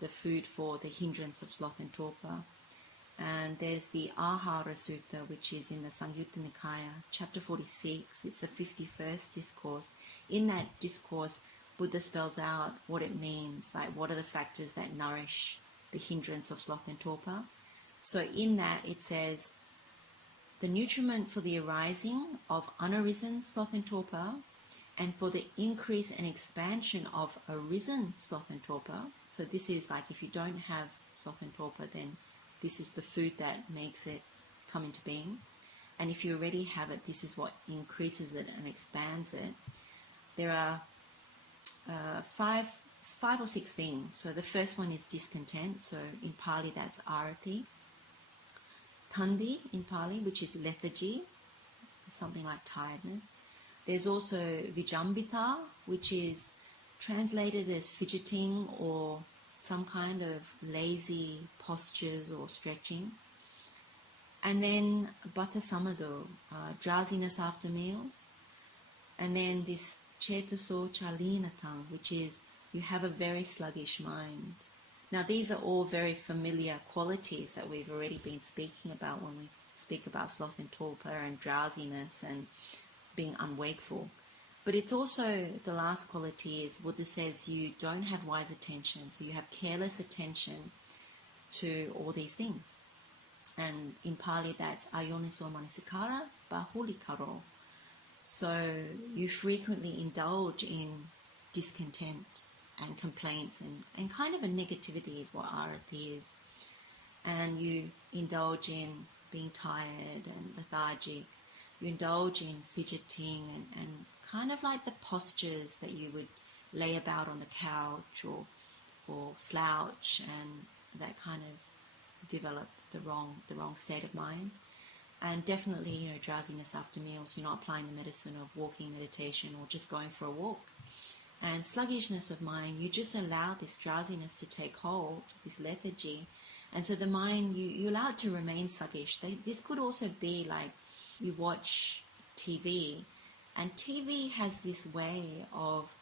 the food for the hindrance of sloth and torpor. And there's the Ahara Sutta, which is in the Samyutta Nikaya, chapter 46. It's the 51st discourse. In that discourse, Buddha spells out what it means, like what are the factors that nourish the hindrance of sloth and torpor. So in that it says, the nutriment for the arising of unarisen sloth and torpor, and for the increase and expansion of arisen sloth and torpor. So this is like, if you don't have sloth and torpor, then this is the food that makes it come into being. And if you already have it, this is what increases it and expands it. There are five or six things. So the first one is discontent. So in Pali, that's arati. Tandi in Pali, which is lethargy, something like tiredness. There's also vijambita, which is translated as fidgeting or some kind of lazy postures or stretching. And then bata samado, drowsiness after meals. And then this chetaso chalinatang, which is you have a very sluggish mind. Now these are all very familiar qualities that we've already been speaking about when we speak about sloth and torpor and drowsiness and being unwakeful. But it's also, the last quality is, Buddha says, you don't have wise attention, so you have careless attention to all these things. And in Pali that's ayoniso manasikara bahulikaro. So you frequently indulge in discontent and complaints and kind of a negativity is what arati is. And you indulge in being tired and lethargic. You indulge in fidgeting and kind of like the postures that you would lay about on the couch or slouch, and that kind of develop the wrong state of mind. And definitely, drowsiness after meals, you're not applying the medicine of walking meditation or just going for a walk. And sluggishness of mind, you just allow this drowsiness to take hold, this lethargy. And so the mind, you allow it to remain sluggish. This could also be like you watch TV, and TV has this way of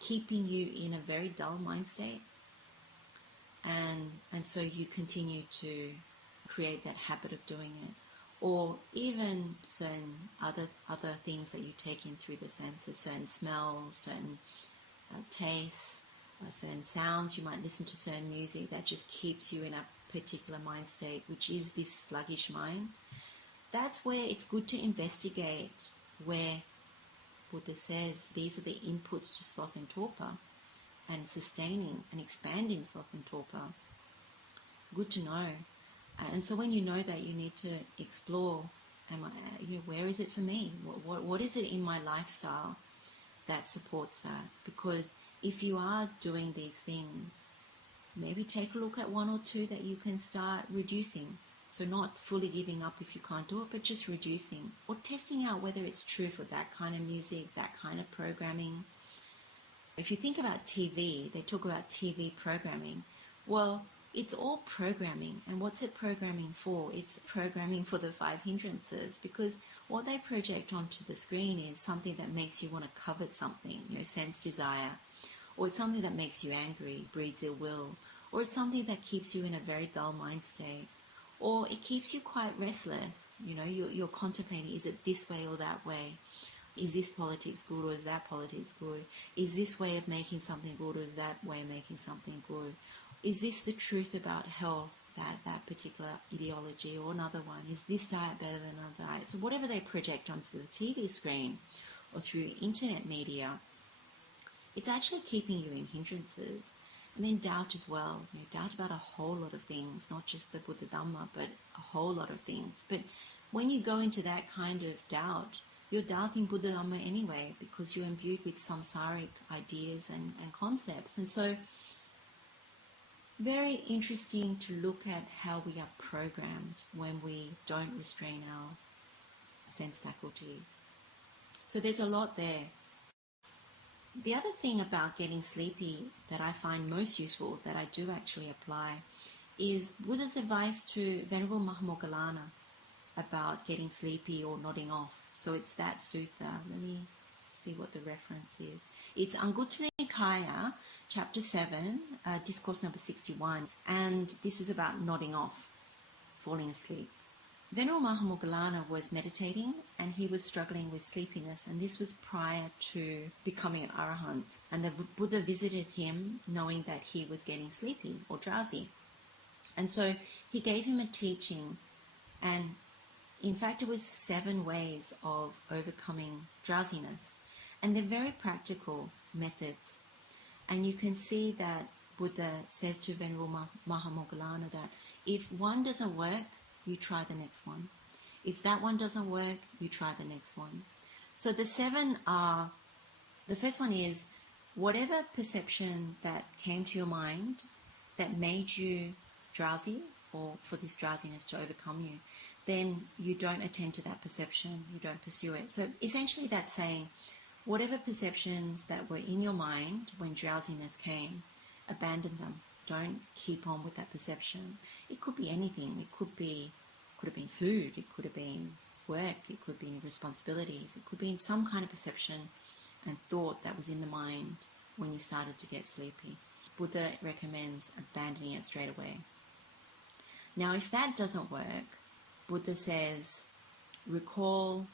keeping you in a very dull mind state. And so you continue to create that habit of doing it. Or even certain other things that you take in through the senses, certain smells, certain tastes, certain sounds. You might listen to certain music that just keeps you in a particular mind state, which is this sluggish mind. That's where it's good to investigate, where Buddha says these are the inputs to sloth and torpor, and sustaining and expanding sloth and torpor. It's good to know. And so when you know that, you need to explore, where is it for me? What is it in my lifestyle that supports that? Because if you are doing these things, maybe take a look at one or two that you can start reducing. So not fully giving up if you can't do it, but just reducing, or testing out whether it's true for that kind of music, that kind of programming. If you think about TV, they talk about TV programming. Well, it's all programming. And what's it programming for? It's programming for the 5 hindrances, because what they project onto the screen is something that makes you want to covet something, sense desire, or it's something that makes you angry, breeds ill will, or it's something that keeps you in a very dull mind state, or it keeps you quite restless. You're contemplating, is it this way or that way? Is this politics good or is that politics good? Is this way of making something good or is that way of making something good? Is this the truth about health, that particular ideology, or another one? Is this diet better than another diet? So whatever they project onto the TV screen or through internet media, it's actually keeping you in hindrances. And then doubt as well. Doubt about a whole lot of things, not just the Buddha Dhamma, but a whole lot of things. But when you go into that kind of doubt, you're doubting Buddha Dhamma anyway, because you're imbued with samsaric ideas and concepts. And so very interesting to look at how we are programmed when we don't restrain our sense faculties. So there's a lot there. The other thing about getting sleepy that I find most useful, that I do actually apply, is Buddha's advice to Venerable Ānanda about getting sleepy or nodding off. So it's that sutta. Let me see what the reference is. It's Anguttara Nikaya, chapter 7, discourse number 61. And this is about nodding off, falling asleep. Venerable Ānanda was meditating and he was struggling with sleepiness, and this was prior to becoming an arahant. And the Buddha visited him knowing that he was getting sleepy or drowsy. And so he gave him a teaching, and in fact it was 7 ways of overcoming drowsiness. And they're very practical methods. And you can see that Buddha says to Venerable Ānanda that if one doesn't work, you try the next one. If that one doesn't work, you try the next one. So the 7 are, the first one is whatever perception that came to your mind that made you drowsy for this drowsiness to overcome you, then you don't attend to that perception, you don't pursue it. So essentially that's saying, whatever perceptions that were in your mind when drowsiness came, abandon them. Don't keep on with that perception. It could be anything. It could have been food, it could have been work, it could be responsibilities, it could be some kind of perception and thought that was in the mind when you started to get sleepy. Buddha recommends abandoning it straight away. Now, if that doesn't work, Buddha says, recall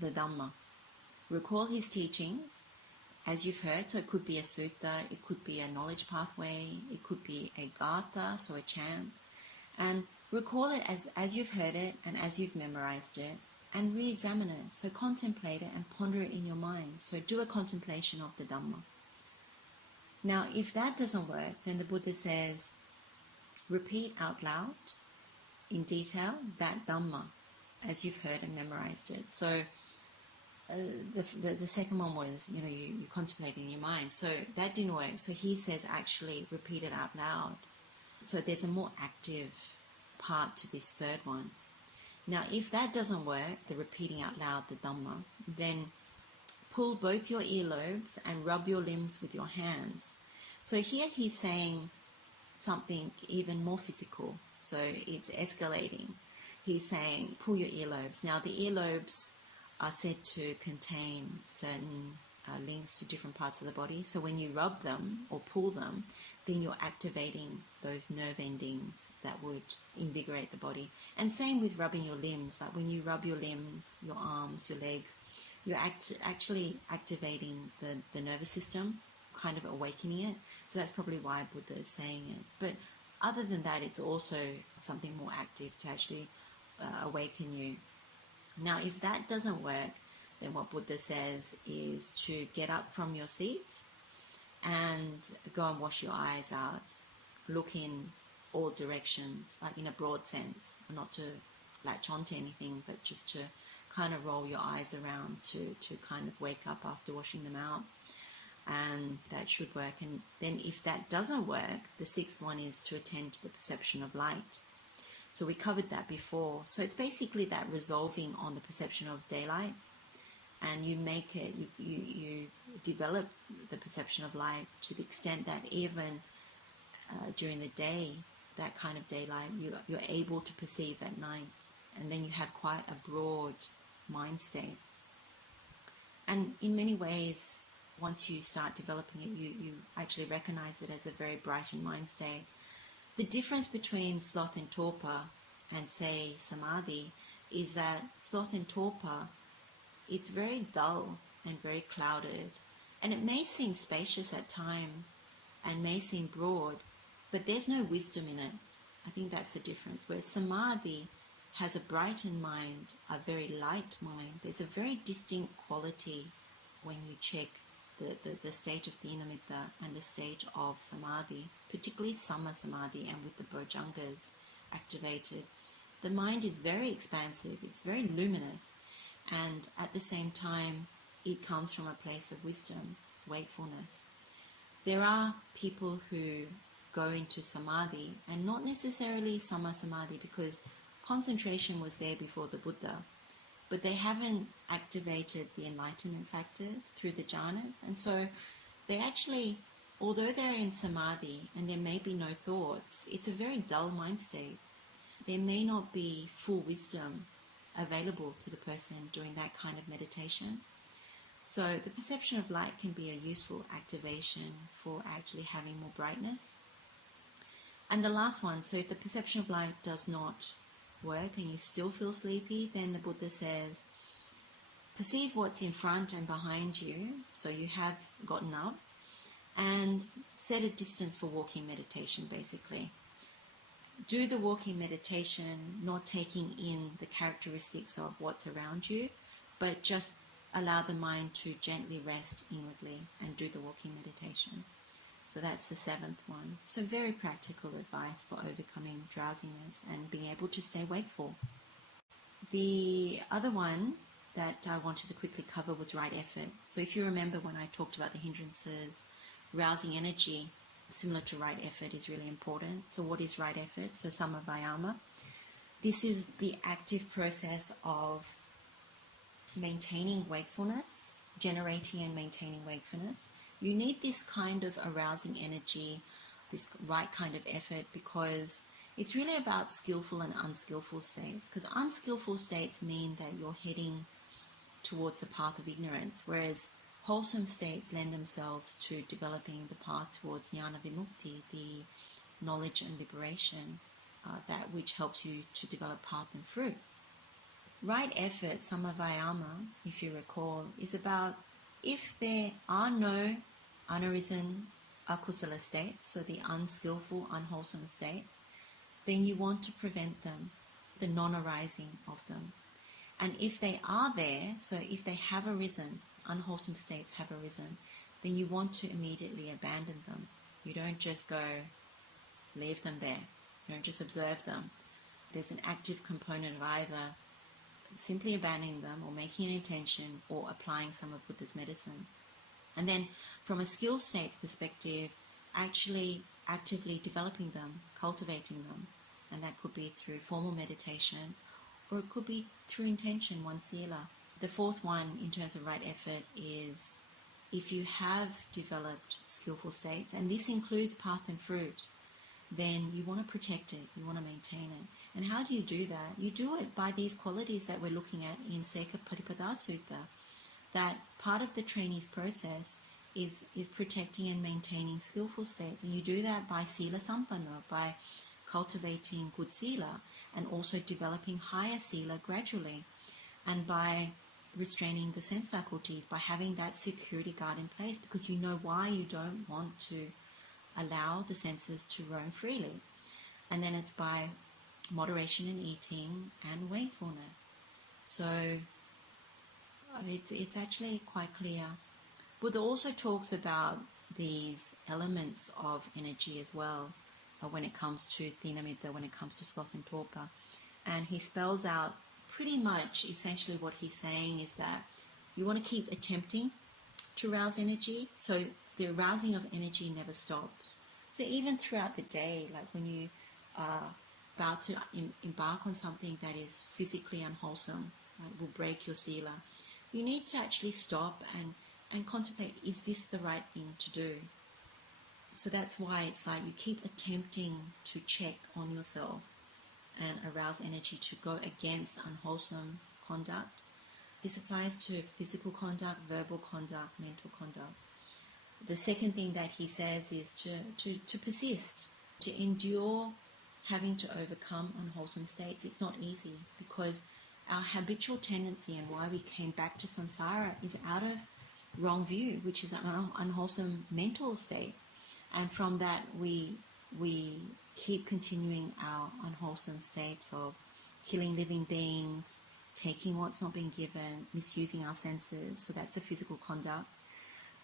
the Dhamma. Recall his teachings, as you've heard. So it could be a sutta, it could be a knowledge pathway, it could be a gatha, so a chant. And recall it as you've heard it and as you've memorized it, and re-examine it. So contemplate it and ponder it in your mind. So do a contemplation of the Dhamma. Now, if that doesn't work, then the Buddha says, repeat out loud, in detail, that Dhamma, as you've heard and memorized it. So the second one was, you contemplate in your mind. So that didn't work. So he says, actually repeat it out loud. So there's a more active part to this third one. Now, if that doesn't work, the repeating out loud, the Dhamma, then pull both your earlobes and rub your limbs with your hands. So here he's saying something even more physical. So it's escalating. He's saying, pull your earlobes. Now, the earlobes are said to contain certain links to different parts of the body. So when you rub them or pull them, then you're activating those nerve endings that would invigorate the body. And same with rubbing your limbs. Like when you rub your limbs, your arms, your legs, you're actually activating the nervous system, kind of awakening it. So that's probably why Buddha is saying it. But other than that, it's also something more active to actually awaken you. Now, if that doesn't work, then what Buddha says is to get up from your seat and go and wash your eyes out. Look in all directions, like in a broad sense, not to latch onto anything, but just to kind of roll your eyes around to kind of wake up after washing them out. And that should work. And then if that doesn't work, the sixth one is to attend to the perception of light. So we covered that before. So it's basically that resolving on the perception of daylight, and you make it, you develop the perception of light to the extent that even during the day, that kind of daylight, you're able to perceive at night. And then you have quite a broad mind state. And in many ways, once you start developing it, you actually recognize it as a very brightened mind state. The difference between sloth and torpor and, say, samadhi is that sloth and torpor, it's very dull and very clouded. And it may seem spacious at times and may seem broad, but there's no wisdom in it. I think that's the difference. Whereas samadhi has a brightened mind, a very light mind. There's a very distinct quality when you check the state of the nimitta and the state of samadhi, particularly sama samadhi and with the bhojangas activated. The mind is very expansive, it's very luminous, and at the same time it comes from a place of wisdom, wakefulness. There are people who go into samadhi, and not necessarily sama samadhi, because concentration was there before the Buddha, but they haven't activated the enlightenment factors through the jhanas. And so they actually, although they're in samadhi and there may be no thoughts, it's a very dull mind state. There may not be full wisdom available to the person doing that kind of meditation. So the perception of light can be a useful activation for actually having more brightness. And the last one, so if the perception of light does not work and you still feel sleepy, then the Buddha says, perceive what's in front and behind you, so you have gotten up, and set a distance for walking meditation, basically. Do the walking meditation not taking in the characteristics of what's around you, but just allow the mind to gently rest inwardly and do the walking meditation. So that's the seventh one. So very practical advice for overcoming drowsiness and being able to stay wakeful. The other one that I wanted to quickly cover was right effort. So if you remember when I talked about the hindrances, rousing energy, similar to right effort, is really important. So what is right effort? So samavayama. This is the active process of maintaining wakefulness, generating and maintaining wakefulness. You need this kind of arousing energy, this right kind of effort, because it's really about skillful and unskillful states. Because unskillful states mean that you're heading towards the path of ignorance, whereas wholesome states lend themselves to developing the path towards jnana vimukti, the knowledge and liberation, that which helps you to develop path and fruit. Right effort, samavayama, if you recall, is about if there are no unarisen akusala states, so the unskillful, unwholesome states, then you want to prevent them, the non-arising of them. And if they are there, so if they have arisen, unwholesome states have arisen, then you want to immediately abandon them. You don't just go leave them there. You don't just observe them. There's an active component of either simply abandoning them or making an intention or applying some of Buddha's medicine. And then from a skill states perspective, actually actively developing them, cultivating them. And that could be through formal meditation, or it could be through intention, one sila. The fourth one in terms of right effort is if you have developed skillful states, and this includes path and fruit, then you want to protect it, you want to maintain it. And how do you do that? You do it by these qualities that we're looking at in Sekha-paṭipadā Sutta, that part of the trainee's process is protecting and maintaining skillful states. And you do that by sila-sampanno, by cultivating good sila, and also developing higher sila gradually, and by restraining the sense faculties, by having that security guard in place, because you know why you don't want to allow the senses to roam freely. And then it's by moderation in eating and wakefulness. So it's actually quite clear. Buddha also talks about these elements of energy as well, when it comes to thinamitta, when it comes to sloth and torpor. And he spells out pretty much essentially what he's saying is that you want to keep attempting to arouse energy, so the arousing of energy never stops. So even throughout the day, like when you are about to embark on something that is physically unwholesome, will break your sila, you need to actually stop and contemplate, is this the right thing to do? So that's why it's like you keep attempting to check on yourself and arouse energy to go against unwholesome conduct. This applies to physical conduct, verbal conduct, mental conduct. The second thing that he says is to persist, to endure having to overcome unwholesome states. It's not easy because our habitual tendency and why we came back to samsara is out of wrong view, which is an unwholesome mental state. And from that we keep continuing our unwholesome states of killing living beings, taking what's not been given, misusing our senses. So that's the physical conduct.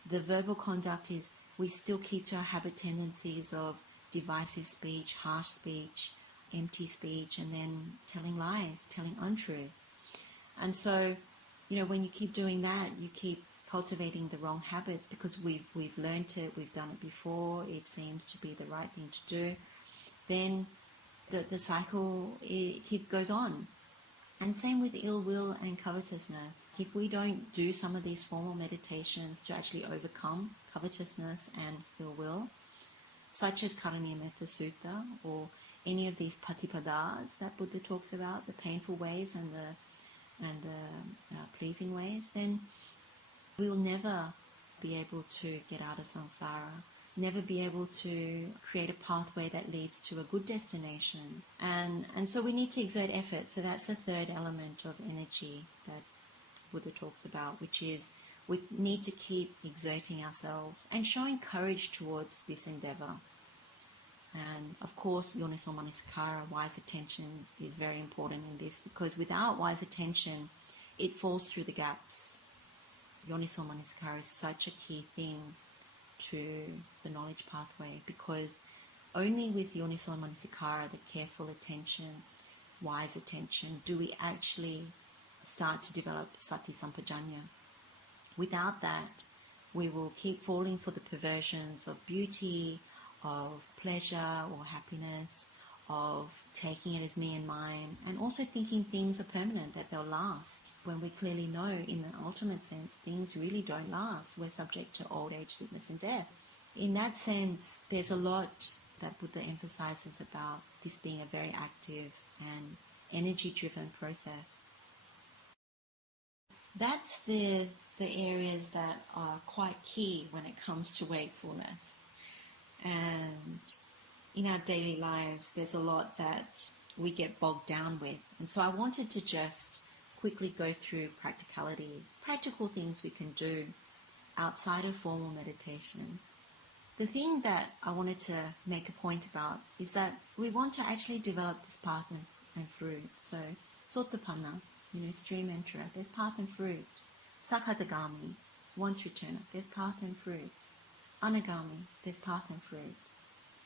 The verbal conduct is we still keep to our habit tendencies of divisive speech, harsh speech, empty speech, and then telling lies, telling untruths. And so, when you keep doing that, you keep cultivating the wrong habits because we've learned it, we've done it before, it seems to be the right thing to do. Then the cycle goes on. And same with ill will and covetousness. If we don't do some of these formal meditations to actually overcome covetousness and ill will, such as caraṇasampanno Sutta or any of these patipadas that Buddha talks about, the painful ways and the pleasing ways, then we will never be able to get out of samsara, never be able to create a pathway that leads to a good destination. And so we need to exert effort. So that's the third element of energy that Buddha talks about, which is we need to keep exerting ourselves and showing courage towards this endeavor. And of course, yoniso manasikara, wise attention, is very important in this, because without wise attention, it falls through the gaps. Yoniso manasikara is such a key thing to the knowledge pathway, because only with yoniso manasikara, the careful attention, wise attention, do we actually start to develop sati sampajanya. Without that, we will keep falling for the perversions of beauty, of pleasure or happiness, of taking it as me and mine, and also thinking things are permanent, that they'll last, when we clearly know in the ultimate sense things really don't last. We're subject to old age, sickness and death. In that sense, there's a lot that Buddha emphasizes about this being a very active and energy-driven process. That's the areas that are quite key when it comes to wakefulness. And in our daily lives, there's a lot that we get bogged down with. And so I wanted to just quickly go through practicalities, practical things we can do outside of formal meditation. The thing that I wanted to make a point about is that we want to actually develop this path and fruit. So, sotapanna, stream enterer, there's path and fruit. Sakadagami, once returner, there's path and fruit. Anagami, there's path and fruit.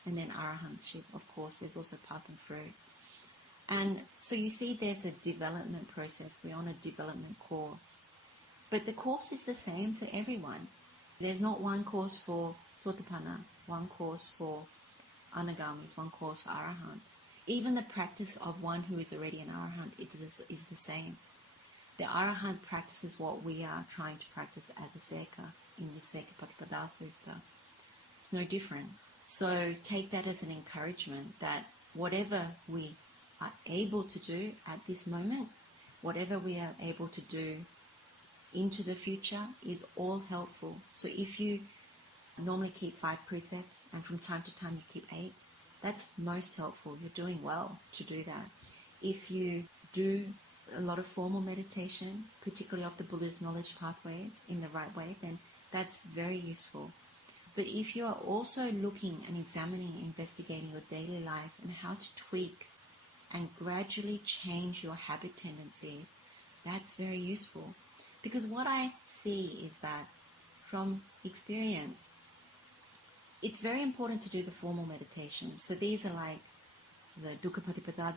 And then arahantship, of course, there's also path and fruit. And so you see there's a development process. We're on a development course. But the course is the same for everyone. There's not one course for sotapanna, one course for anagamis, one course for arahants. Even the practice of one who is already an arahant is the same. The arahant practices what we are trying to practice as a Sekha in the Sekha-paṭipadā Sutta. It's no different. So take that as an encouragement that whatever we are able to do at this moment, whatever we are able to do into the future is all helpful. So if you normally keep 5 precepts and from time to time you keep 8, that's most helpful. You're doing well to do that. If you do a lot of formal meditation, particularly of the Buddha's knowledge pathways in the right way, then that's very useful. But if you are also looking and examining, investigating your daily life and how to tweak and gradually change your habit tendencies, that's very useful. Because what I see is that from experience, it's very important to do the formal meditation. So these are like the Dukkha-patipada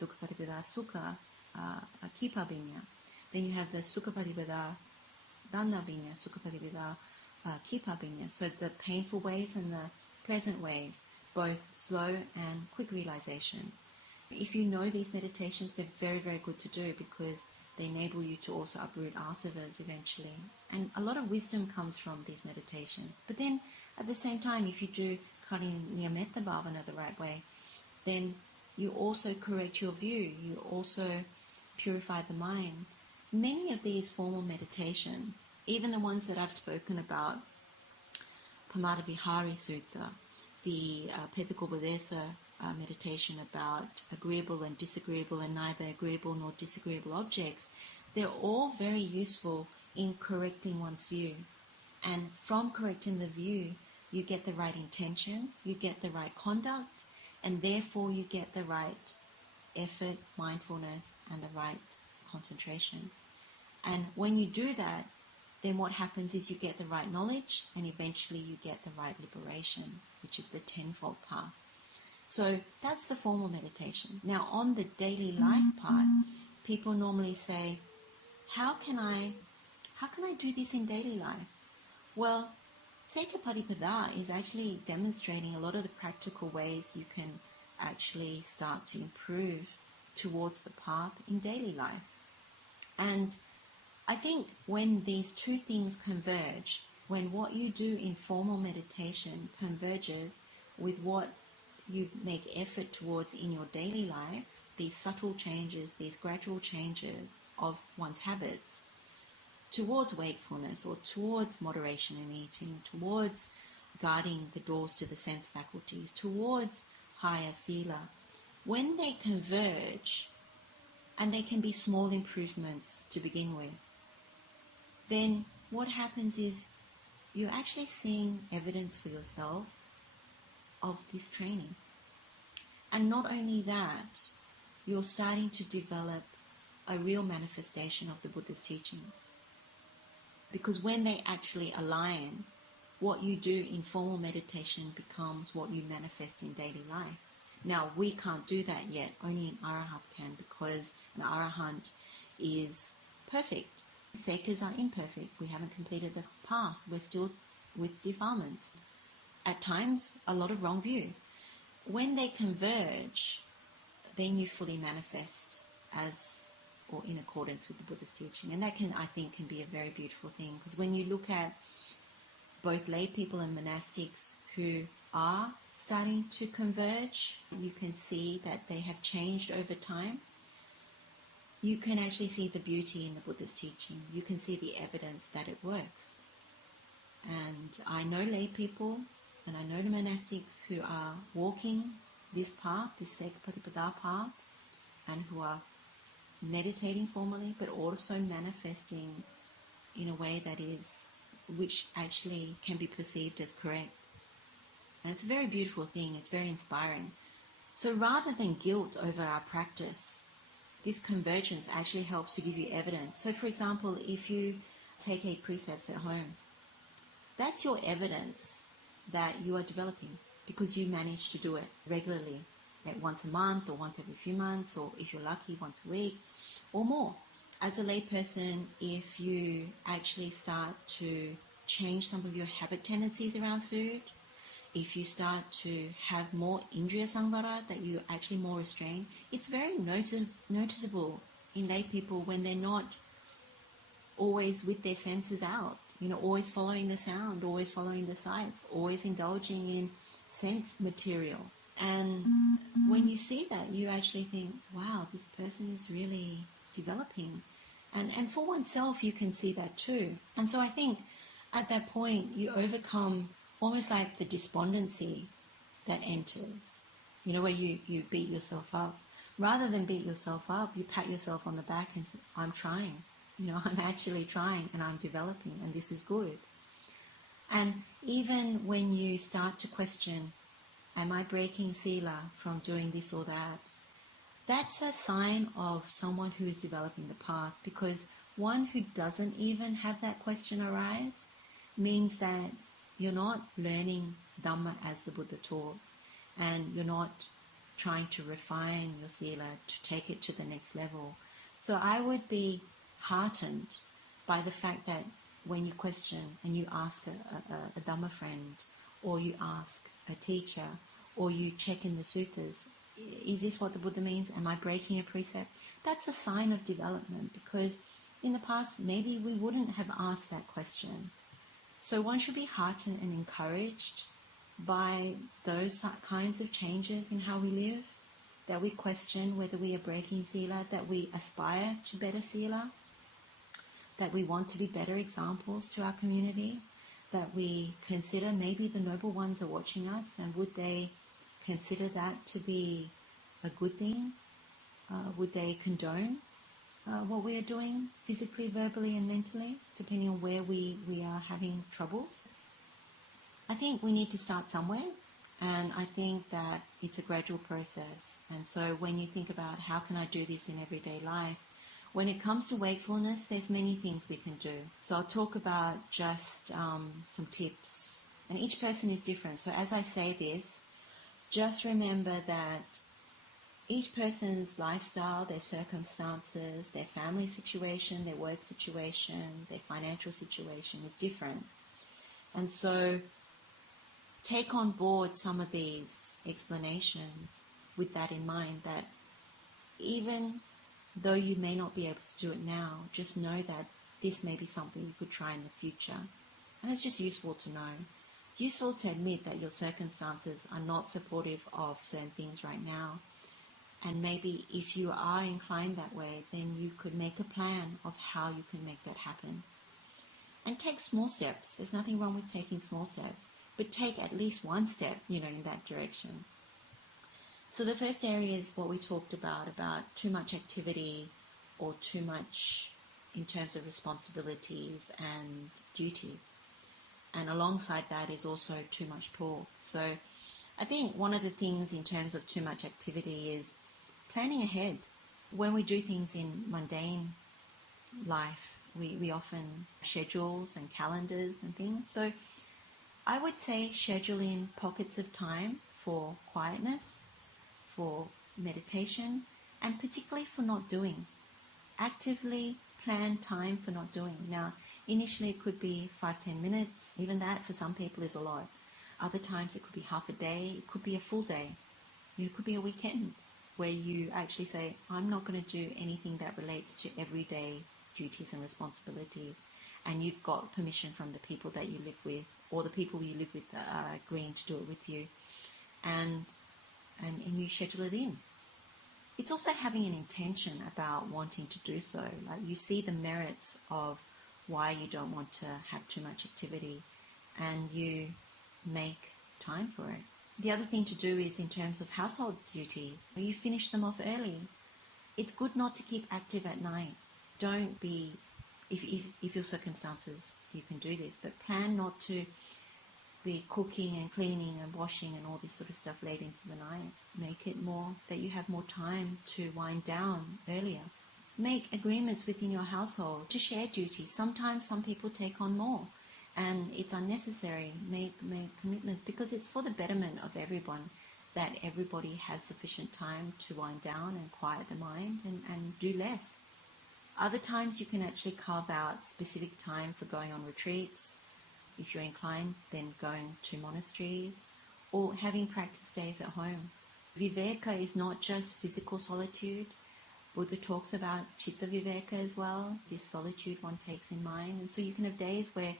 Dukkha-patipada Sutta, Kipa Vinya. Then you have the Sukha-patipada Vinya, Sukha-patipada Kipa Vinya. So the painful ways and the pleasant ways, both slow and quick realizations. If you know these meditations, they're very, very good to do because they enable you to also uproot asavas eventually. And a lot of wisdom comes from these meditations. But then at the same time, if you do caraṇasampanno bhavana the right way, then you also correct your view. You also purify the mind. Many of these formal meditations, even the ones that I've spoken about, Pamadavihari Sutta, the Pethakobodesa meditation about agreeable and disagreeable and neither agreeable nor disagreeable objects, they're all very useful in correcting one's view. And from correcting the view, you get the right intention, you get the right conduct, and therefore you get the right effort, mindfulness, and the right concentration. And when you do that, then what happens is you get the right knowledge and eventually you get the right liberation, which is the tenfold path. So that's the formal meditation. Now on the daily life part, people normally say, how can I do this in daily life? Well, Sekha-patipada is actually demonstrating a lot of the practical ways you can actually start to improve towards the path in daily life. And I think when these two things converge, when what you do in formal meditation converges with what you make effort towards in your daily life, these subtle changes, these gradual changes of one's habits towards wakefulness or towards moderation in eating, towards guarding the doors to the sense faculties, towards higher sila, when they converge, and they can be small improvements to begin with, then what happens is you're actually seeing evidence for yourself of this training. And not only that, you're starting to develop a real manifestation of the Buddha's teachings. Because when they actually align, what you do in formal meditation becomes what you manifest in daily life. Now, we can't do that yet. Only an arahant can, because an arahant is perfect. Sekhas are imperfect. We haven't completed the path. We're still with defilements. at times, a lot of wrong view. When they converge, then you fully manifest as or in accordance with the Buddha's teaching. And that I think, can be a very beautiful thing, because when you look at both lay people and monastics who are starting to converge, you can see that they have changed over time. You can actually see the beauty in the Buddha's teaching. You can see the evidence that it works. And I know lay people and I know the monastics who are walking this path, this Sekha-patipada path, and who are meditating formally, but also manifesting in a way that is, which actually can be perceived as correct. And it's a very beautiful thing. It's very inspiring. So rather than guilt over our practice, this convergence actually helps to give you evidence. So for example, if you take 8 precepts at home, that's your evidence that you are developing, because you manage to do it regularly, like once a month or once every few months, or if you're lucky, once a week or more. As a lay person, if you actually start to change some of your habit tendencies around food, if you start to have more indriya samvara, that you're actually more restrained, it's very noticeable in lay people when they're not always with their senses out, always following the sound, always following the sights, always indulging in sense material. And when you see that, you actually think, wow, this person is really developing. And for oneself, you can see that too. And so I think at that point, you overcome almost like the despondency that enters, where you beat yourself up. Rather than beat yourself up, you pat yourself on the back and say, I'm trying. I'm actually trying and I'm developing, and this is good. And even when you start to question, am I breaking sila from doing this or that? That's a sign of someone who is developing the path, because one who doesn't even have that question arise means that you're not learning Dhamma as the Buddha taught, and you're not trying to refine your sila to take it to the next level. So I would be heartened by the fact that when you question and you ask a Dhamma friend, or you ask a teacher, or you check in the suttas, is this what the Buddha means? Am I breaking a precept? That's a sign of development, because in the past maybe we wouldn't have asked that question. So one should be heartened and encouraged by those kinds of changes in how we live, that we question whether we are breaking sila, that we aspire to better sila, that we want to be better examples to our community, that we consider maybe the noble ones are watching us, and would they consider that to be a good thing? Would they condone what we are doing physically, verbally and mentally, depending on where we are having troubles? I think we need to start somewhere, and I think that it's a gradual process. And so when you think about how can I do this in everyday life, when it comes to wakefulness, there's many things we can do. So I'll talk about just some tips, and each person is different. So as I say this, just remember that each person's lifestyle, their circumstances, their family situation, their work situation, their financial situation is different. And so take on board some of these explanations with that in mind, that even though you may not be able to do it now, just know that this may be something you could try in the future. And it's just useful to know. It's useful to admit that your circumstances are not supportive of certain things right now. And maybe if you are inclined that way, then you could make a plan of how you can make that happen. And take small steps. There's nothing wrong with taking small steps, but take at least one step, in that direction. So the first area is what we talked about too much activity, or too much in terms of responsibilities and duties. And alongside that is also too much talk. So I think one of the things in terms of too much activity is planning ahead. When we do things in mundane life, we often schedules and calendars and things. So I would say schedule in pockets of time for quietness, for meditation, and particularly for not doing. Actively plan time for not doing. Now, initially it could be 5-10 minutes. Even that for some people is a lot. Other times it could be half a day, it could be a full day, it could be a weekend where you actually say, I'm not going to do anything that relates to everyday duties and responsibilities, and you've got permission from the people that you live with, or the people you live with are agreeing to do it with you, and you schedule it in. It's also having an intention about wanting to do so. Like, you see the merits of why you don't want to have too much activity, and you make time for it. The other thing to do is in terms of household duties, you finish them off early. It's good not to keep active at night. Don't be, if your circumstances, you can do this, but plan not to be cooking and cleaning and washing and all this sort of stuff late into the night. Make it more that you have more time to wind down earlier. Make agreements within your household to share duties. Sometimes some people take on more, and it's unnecessary. Make commitments, because it's for the betterment of everyone, that everybody has sufficient time to wind down and quiet the mind and do less. Other times you can actually carve out specific time for going on retreats. If you're inclined, then going to monasteries or having practice days at home. Viveka is not just physical solitude. Buddha talks about chitta viveka as well, this solitude one takes in mind. And so you can have days where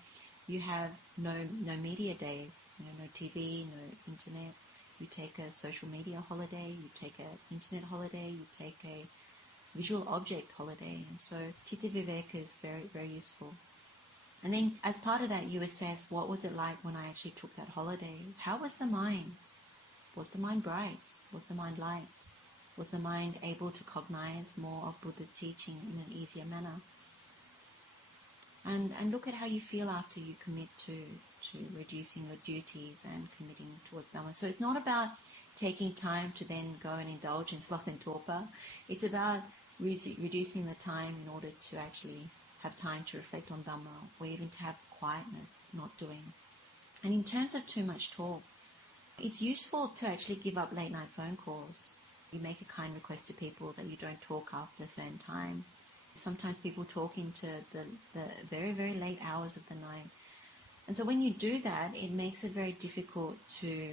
you have no media days, no TV, no internet. You take a social media holiday, you take an internet holiday, you take a visual object holiday. And so chitta viveka is very, very useful. And then as part of that, you assess, what was it like when I actually took that holiday? How was the mind? Was the mind bright? Was the mind light? Was the mind able to cognize more of Buddha's teaching in an easier manner? And look at how you feel after you commit to reducing your duties and committing towards Dhamma. So it's not about taking time to then go and indulge in sloth and torpor. It's about reducing the time in order to actually have time to reflect on Dhamma, or even to have quietness, not doing. And in terms of too much talk, it's useful to actually give up late night phone calls. You make a kind request to people that you don't talk after a certain time. Sometimes people talk into the very, very late hours of the night. And so when you do that, it makes it very difficult to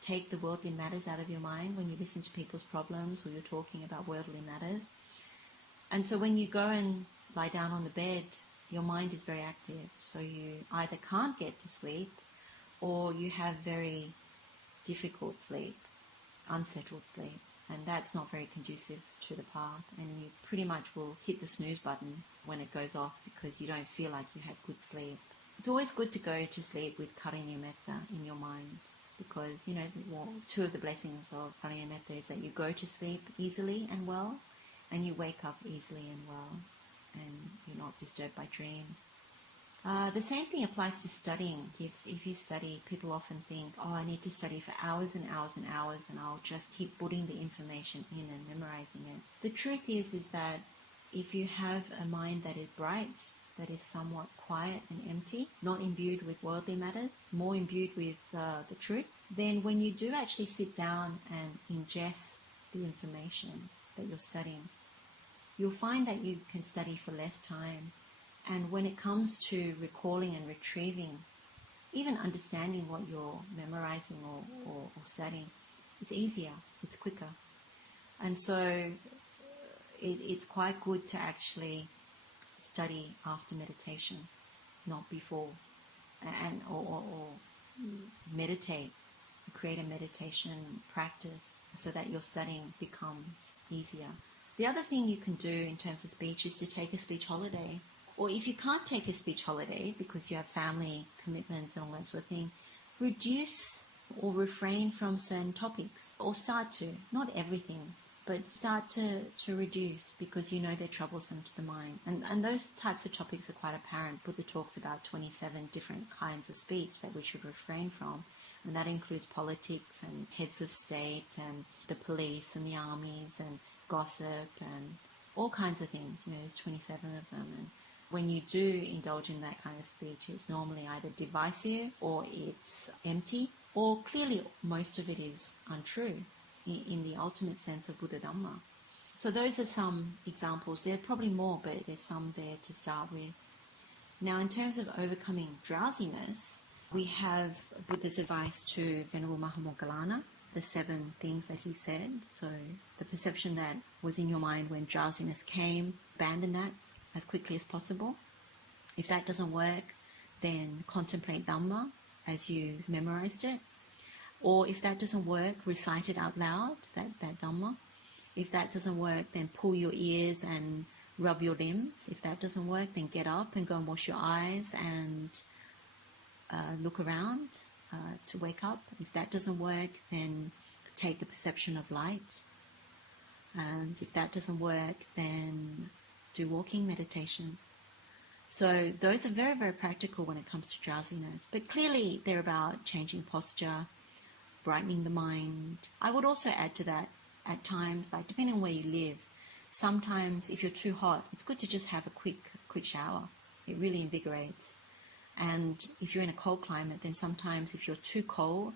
take the worldly matters out of your mind when you listen to people's problems or you're talking about worldly matters. And so when you go and lie down on the bed, your mind is very active. So you either can't get to sleep, or you have very difficult sleep, unsettled sleep. And that's not very conducive to the path. And you pretty much will hit the snooze button when it goes off, because you don't feel like you had good sleep. It's always good to go to sleep with caraṇasampanno in your mind, because, two of the blessings of caraṇasampanno is that you go to sleep easily and well, and you wake up easily and well, and you're not disturbed by dreams. The same thing applies to studying. If you study, people often think, I need to study for hours and hours and hours, and I'll just keep putting the information in and memorizing it. The truth is that if you have a mind that is bright, that is somewhat quiet and empty, not imbued with worldly matters, more imbued with the truth, then when you do actually sit down and ingest the information that you're studying, you'll find that you can study for less time. And when it comes to recalling and retrieving, even understanding what you're memorizing or studying, it's easier, it's quicker. And so it's quite good to actually study after meditation, not before, or meditate, create a meditation practice so that your studying becomes easier. The other thing you can do in terms of speech is to take a speech holiday. Or if you can't take a speech holiday because you have family commitments and all that sort of thing, reduce or refrain from certain topics, or start to, not everything, but start to reduce, because you know they're troublesome to the mind. And those types of topics are quite apparent. Buddha talks about 27 different kinds of speech that we should refrain from, and that includes politics and heads of state and the police and the armies and gossip and all kinds of things. There's 27 of them. And when you do indulge in that kind of speech, it's normally either divisive, or it's empty, or clearly most of it is untrue in the ultimate sense of Buddha Dhamma. So those are some examples. There are probably more, but there's some there to start with. Now, in terms of overcoming drowsiness, We have Buddha's advice to Venerable Mahamoggallana, the 7 things that he said. So the perception that was in your mind when drowsiness came, abandon that as quickly as possible. If that doesn't work, then contemplate Dhamma as you've memorized it. Or if that doesn't work, recite it out loud, that Dhamma. If that doesn't work, then pull your ears and rub your limbs. If that doesn't work, then get up and go and wash your eyes and look around to wake up. If that doesn't work, then take the perception of light. And if that doesn't work, then do walking meditation. So those are very, very practical when it comes to drowsiness. But clearly they're about changing posture, brightening the mind. I would also add to that, at times, like depending on where you live, sometimes if you're too hot, it's good to just have a quick shower. It really invigorates. And if you're in a cold climate, then sometimes if you're too cold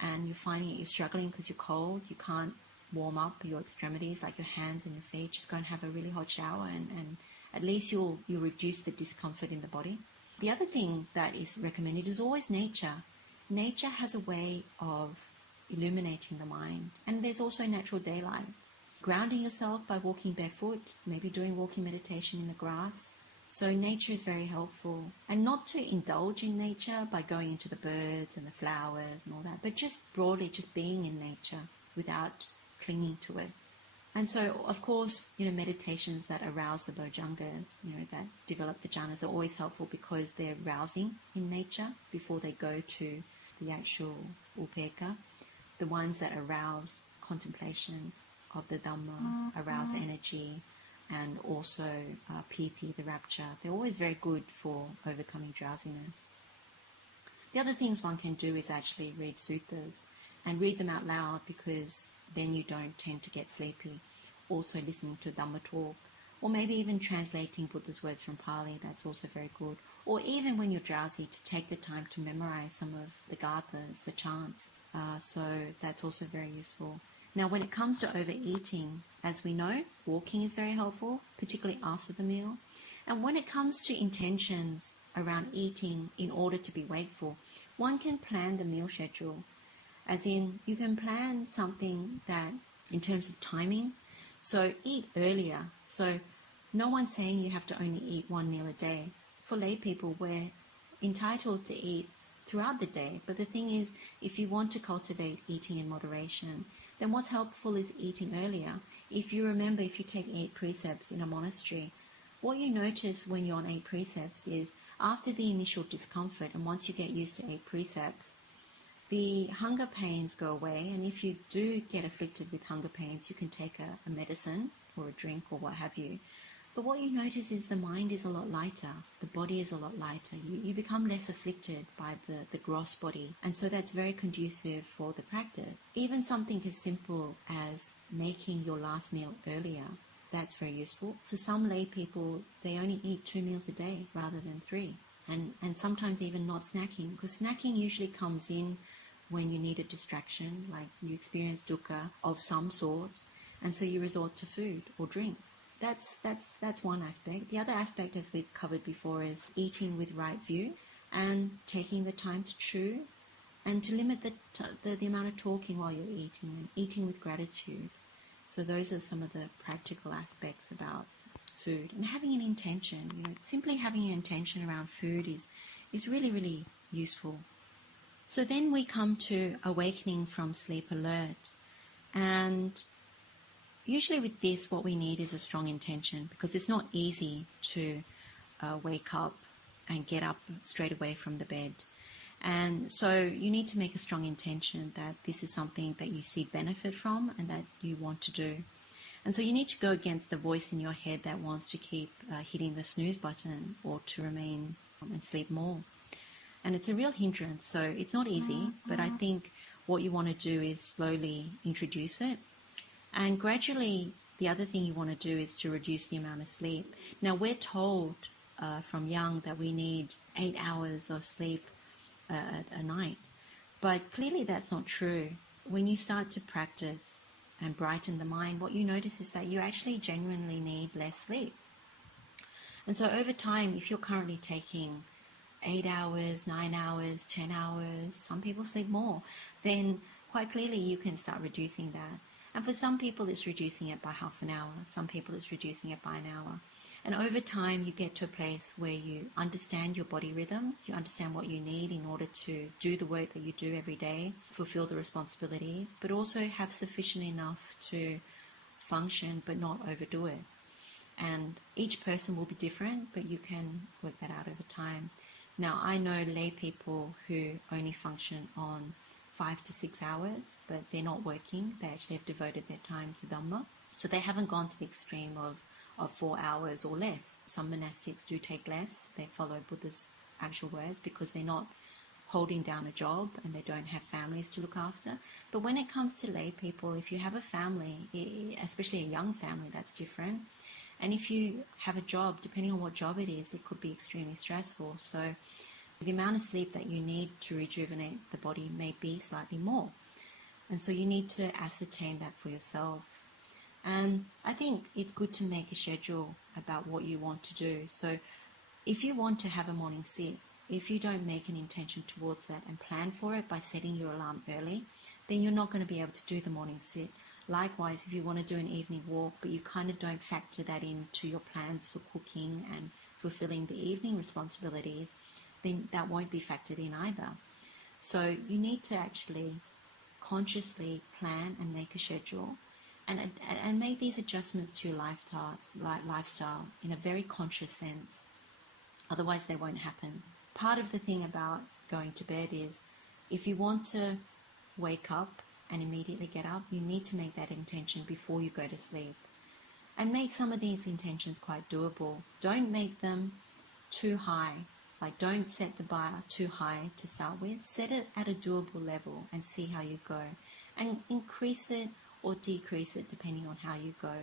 and you're finding it, you're struggling because you're cold, you can't warm up your extremities, like your hands and your feet, just go and have a really hot shower, and at least you'll reduce the discomfort in the body. The other thing that is recommended is always nature. Nature has a way of illuminating the mind, and there's also natural daylight. Grounding yourself by walking barefoot, maybe doing walking meditation in the grass. So nature is very helpful. And not to indulge in nature by going into the birds and the flowers and all that, but just broadly just being in nature without clinging to it. And so, of course, meditations that arouse the bhojangas, that develop the jhanas are always helpful because they're rousing in nature before they go to the actual upekkha. The ones that arouse contemplation of the Dhamma, arouse energy, and also piti, the rapture. They're always very good for overcoming drowsiness. The other things one can do is actually read suttas and read them out loud, because then you don't tend to get sleepy. Also listening to Dhamma talk, or maybe even translating Buddha's words from Pali, that's also very good. Or even when you're drowsy, to take the time to memorize some of the gathas, the chants. So that's also very useful. Now, when it comes to overeating, as we know, walking is very helpful, particularly after the meal. And when it comes to intentions around eating in order to be wakeful, one can plan the meal schedule. As in, you can plan something that, in terms of timing, so eat earlier. So no one's saying you have to only eat 1 meal a day. For lay people, we're entitled to eat throughout the day. But the thing is, if you want to cultivate eating in moderation, then what's helpful is eating earlier. If you remember, if you take 8 precepts in a monastery, what you notice when you're on 8 precepts is after the initial discomfort, and once you get used to 8 precepts, the hunger pains go away. And if you do get afflicted with hunger pains, you can take a medicine or a drink or what have you. But what you notice is the mind is a lot lighter, the body is a lot lighter. You become less afflicted by the gross body. And so that's very conducive for the practice. Even something as simple as making your last meal earlier, that's very useful. For some lay people, they only eat 2 meals a day rather than 3. And sometimes even not snacking, because snacking usually comes in when you need a distraction, like you experience dukkha of some sort, and so you resort to food or drink. That's one aspect. The other aspect, as we've covered before, is eating with right view and taking the time to chew and to limit the amount of talking while you're eating, and eating with gratitude. So those are some of the practical aspects about food. And having an intention, simply having an intention around food is really, really useful. So then we come to awakening from sleep alert. And usually with this, what we need is a strong intention, because it's not easy to wake up and get up straight away from the bed. And so you need to make a strong intention that this is something that you see benefit from and that you want to do. And so you need to go against the voice in your head that wants to keep hitting the snooze button or to remain and sleep more. And it's a real hindrance. So it's not easy, but I think what you want to do is slowly introduce it. And gradually, the other thing you want to do is to reduce the amount of sleep. Now, we're told from young that we need 8 hours of sleep a night. But clearly that's not true. When you start to practice and brighten the mind, what you notice is that you actually genuinely need less sleep. And so over time, if you're currently taking 8 hours, 9 hours, 10 hours, some people sleep more, then quite clearly you can start reducing that. And for some people it's reducing it by half an hour, some people it's reducing it by an hour. And over time you get to a place where you understand your body rhythms, you understand what you need in order to do the work that you do every day, fulfill the responsibilities, but also have sufficient enough to function but not overdo it. And each person will be different, but you can work that out over time. Now, I know lay people who only function on 5 to 6 hours, but they're not working. They actually have devoted their time to Dhamma. So they haven't gone to the extreme of 4 hours or less. Some monastics do take less. They follow Buddha's actual words because they're not holding down a job and they don't have families to look after. But when it comes to lay people, if you have a family, especially a young family, that's different. And if you have a job, depending on what job it is, it could be extremely stressful. So the amount of sleep that you need to rejuvenate the body may be slightly more. And so you need to ascertain that for yourself. And I think it's good to make a schedule about what you want to do. So if you want to have a morning sit, if you don't make an intention towards that and plan for it by setting your alarm early, then you're not going to be able to do the morning sit. Likewise, if you want to do an evening walk, but you kind of don't factor that into your plans for cooking and fulfilling the evening responsibilities, then that won't be factored in either. So you need to actually consciously plan and make a schedule and make these adjustments to your lifestyle in a very conscious sense. Otherwise, they won't happen. Part of the thing about going to bed is if you want to wake up and immediately get up, you need to make that intention before you go to sleep. And make some of these intentions quite doable. Don't make them too high. Like, don't set the bar too high to start with. Set it at a doable level and see how you go. And increase it or decrease it depending on how you go.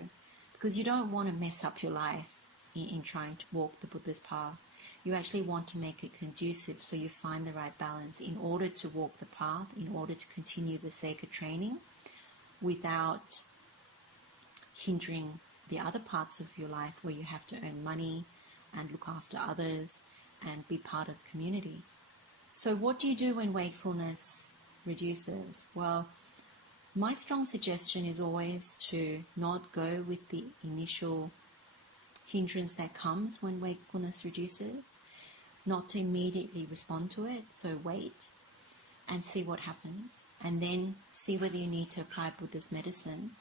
Because you don't want to mess up your life in trying to walk the Buddha's path. You actually want to make it conducive so you find the right balance in order to walk the path, in order to continue the Sekha training without hindering the other parts of your life where you have to earn money and look after others and be part of the community. So what do you do when wakefulness reduces? Well, my strong suggestion is always to not go with the initial hindrance that comes when wakefulness reduces, not to immediately respond to it. So wait and see what happens, and then see whether you need to apply Buddha's medicine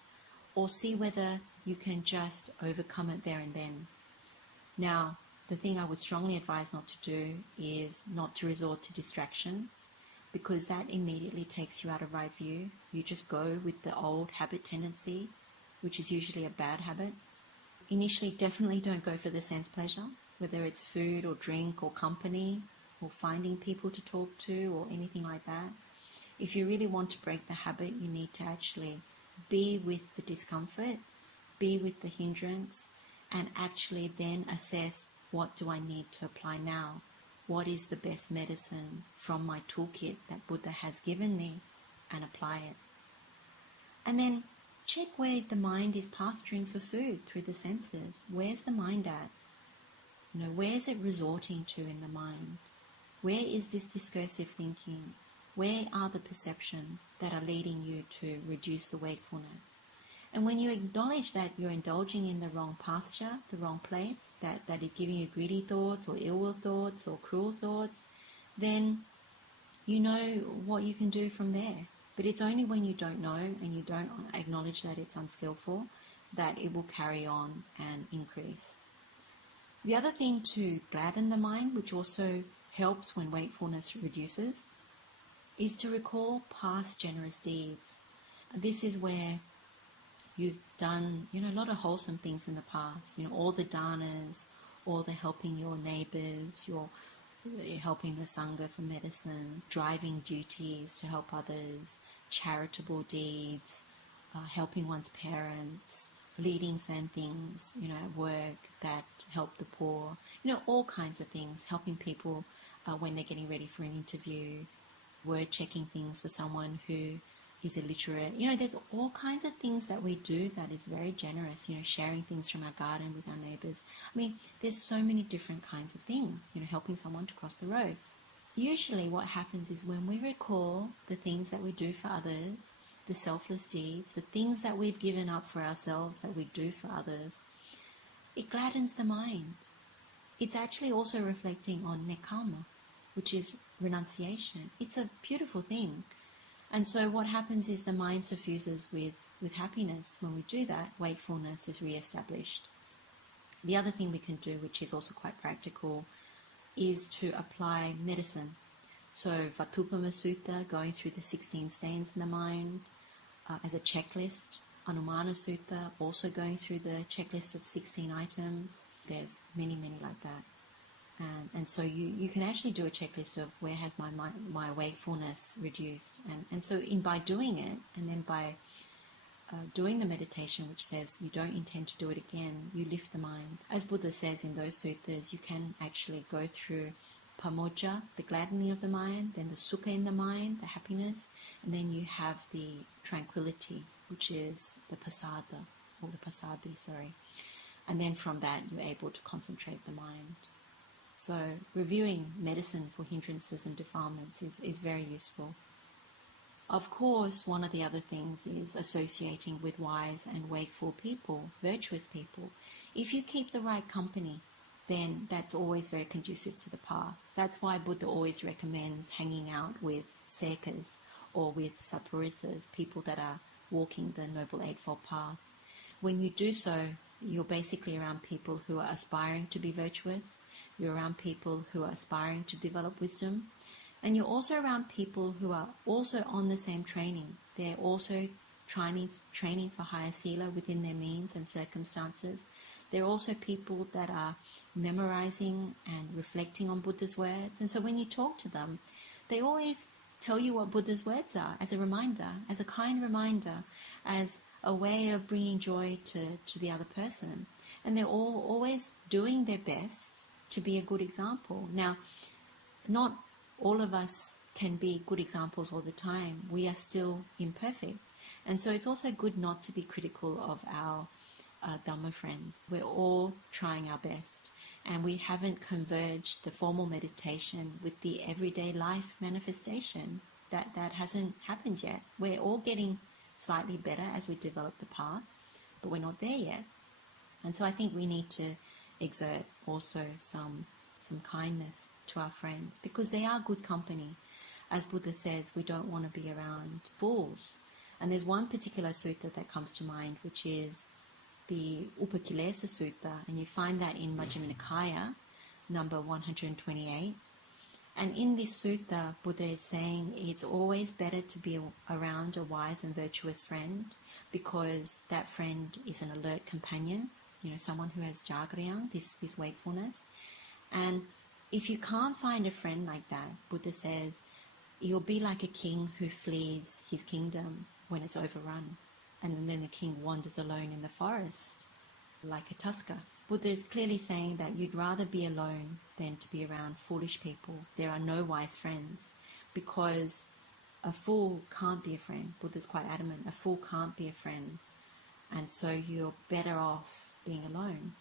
or see whether you can just overcome it there and then. Now, the thing I would strongly advise not to do is not to resort to distractions, because that immediately takes you out of right view. You just go with the old habit tendency, which is usually a bad habit. Initially, definitely don't go for the sense pleasure, whether it's food or drink or company or finding people to talk to or anything like that. If you really want to break the habit, you need to actually be with the discomfort, be with the hindrance, and actually then assess, what do I need to apply now? What is the best medicine from my toolkit that Buddha has given me, and apply it. And then check where the mind is pasturing for food through the senses. Where's the mind at? Where is it resorting to in the mind? Where is this discursive thinking? Where are the perceptions that are leading you to reduce the wakefulness? And when you acknowledge that you're indulging in the wrong pasture, the wrong place, that is giving you greedy thoughts or ill will thoughts or cruel thoughts, then you know what you can do from there. But it's only when you don't know and you don't acknowledge that it's unskillful that it will carry on and increase. The other thing to gladden the mind, which also helps when wakefulness reduces, is to recall past generous deeds. This is where you've done, a lot of wholesome things in the past. All the danas, all the helping your neighbors, you're helping the sangha for medicine, driving duties to help others, charitable deeds, helping one's parents, leading certain things, at work that help the poor, all kinds of things, helping people when they're getting ready for an interview, word checking things for someone who is illiterate. There's all kinds of things that we do that is very generous, sharing things from our garden with our neighbors. There's so many different kinds of things, helping someone to cross the road. Usually what happens is when we recall the things that we do for others, the selfless deeds, the things that we've given up for ourselves that we do for others, it gladdens the mind. It's actually also reflecting on nekkhamma, which is renunciation. It's a beautiful thing. And so what happens is the mind suffuses with happiness. When we do that, wakefulness is re-established. The other thing we can do, which is also quite practical, is to apply medicine. So Vatuppama Sutta, going through the 16 stains in the mind as a checklist. Anumana Sutta, also going through the checklist of 16 items. There's many, many like that. And so you can actually do a checklist of where has my wakefulness reduced. And so by doing it, and then by doing the meditation, which says you don't intend to do it again, you lift the mind. As Buddha says in those suttas, you can actually go through pamojja, the gladdening of the mind, then the sukha in the mind, the happiness, and then you have the tranquility, which is the pasada, or the pasadi, sorry. And then from that, you're able to concentrate the mind. So reviewing medicine for hindrances and defilements is very useful. Of course, one of the other things is associating with wise and wakeful people, virtuous people. If you keep the right company, then that's always very conducive to the path. That's why Buddha always recommends hanging out with sekhas or with sapurisas, people that are walking the Noble Eightfold Path. When you do so, you're basically around people who are aspiring to be virtuous. You're around people who are aspiring to develop wisdom. And you're also around people who are also on the same training. They're also training for higher sila within their means and circumstances. They're also people that are memorizing and reflecting on Buddha's words. And so when you talk to them, they always tell you what Buddha's words are as a reminder, as a kind reminder, as a way of bringing joy to the other person. And they're all always doing their best to be a good example. Now, not all of us can be good examples all the time. We are still imperfect. And so it's also good not to be critical of our Dhamma friends. We're all trying our best. And we haven't converged the formal meditation with the everyday life manifestation. That hasn't happened yet. We're all getting slightly better as we develop the path, but we're not there yet. And so I think we need to exert also some kindness to our friends, because they are good company. As Buddha says, we don't want to be around fools. And there's one particular sutta that comes to mind, which is the Upakilesa Sutta, and you find that in Majjhima Nikaya, number 128. And in this sutta, Buddha is saying it's always better to be around a wise and virtuous friend, because that friend is an alert companion, someone who has jagrayang, this wakefulness. And if you can't find a friend like that, Buddha says, you'll be like a king who flees his kingdom when it's overrun. And then the king wanders alone in the forest, like a tusker. Buddha is clearly saying that you'd rather be alone than to be around foolish people. There are no wise friends, because a fool can't be a friend. Buddha's quite adamant, a fool can't be a friend. And so you're better off being alone.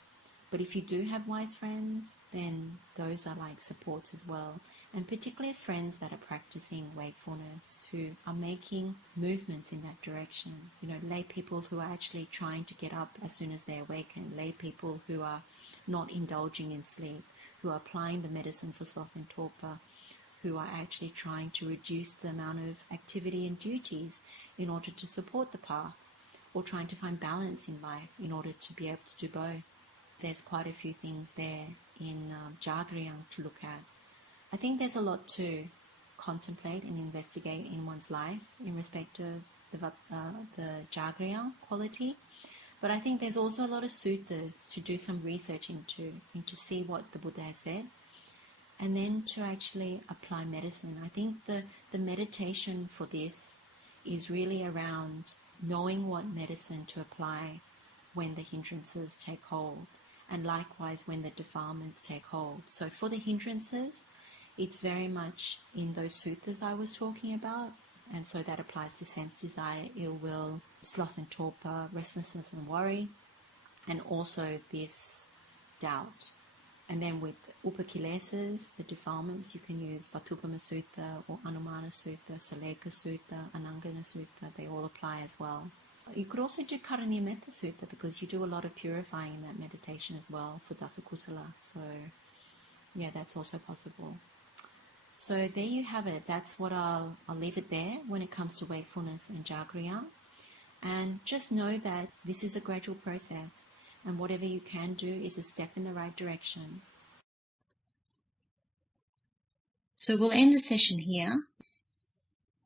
But if you do have wise friends, then those are like supports as well. And particularly friends that are practicing wakefulness, who are making movements in that direction. Lay people who are actually trying to get up as soon as they awaken. Lay people who are not indulging in sleep, who are applying the medicine for sloth and torpor, who are actually trying to reduce the amount of activity and duties in order to support the path, or trying to find balance in life in order to be able to do both. There's quite a few things there in jagrayang to look at. I think there's a lot to contemplate and investigate in one's life in respect of the jagrayang quality. But I think there's also a lot of suttas to do some research into see what the Buddha has said, and then to actually apply medicine. I think the meditation for this is really around knowing what medicine to apply when the hindrances take hold, and likewise when the defilements take hold. So for the hindrances, it's very much in those suttas I was talking about, And so that applies to sense desire, ill will, sloth and torpor, restlessness and worry, and also this doubt. And then with upakilesas, the defilements, you can use Vatupama Sutta or Anumana Sutta, Saleka Sutta, Anangana Sutta. They all apply as well. You could also do caraṇa Sutta because you do a lot of purifying in that meditation as well for Dasakusala. So yeah, that's also possible. So there you have it. That's what I'll leave it there when it comes to wakefulness and Jagriya. And just know that this is a gradual process, and whatever you can do is a step in the right direction. So we'll end the session here.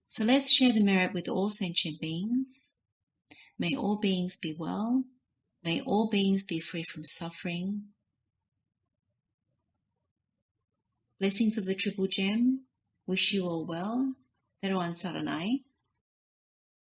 So let's share the merit with all sentient beings. May all beings be well. May all beings be free from suffering. Blessings of the Triple Gem. Wish you all well. Teruan Saranai.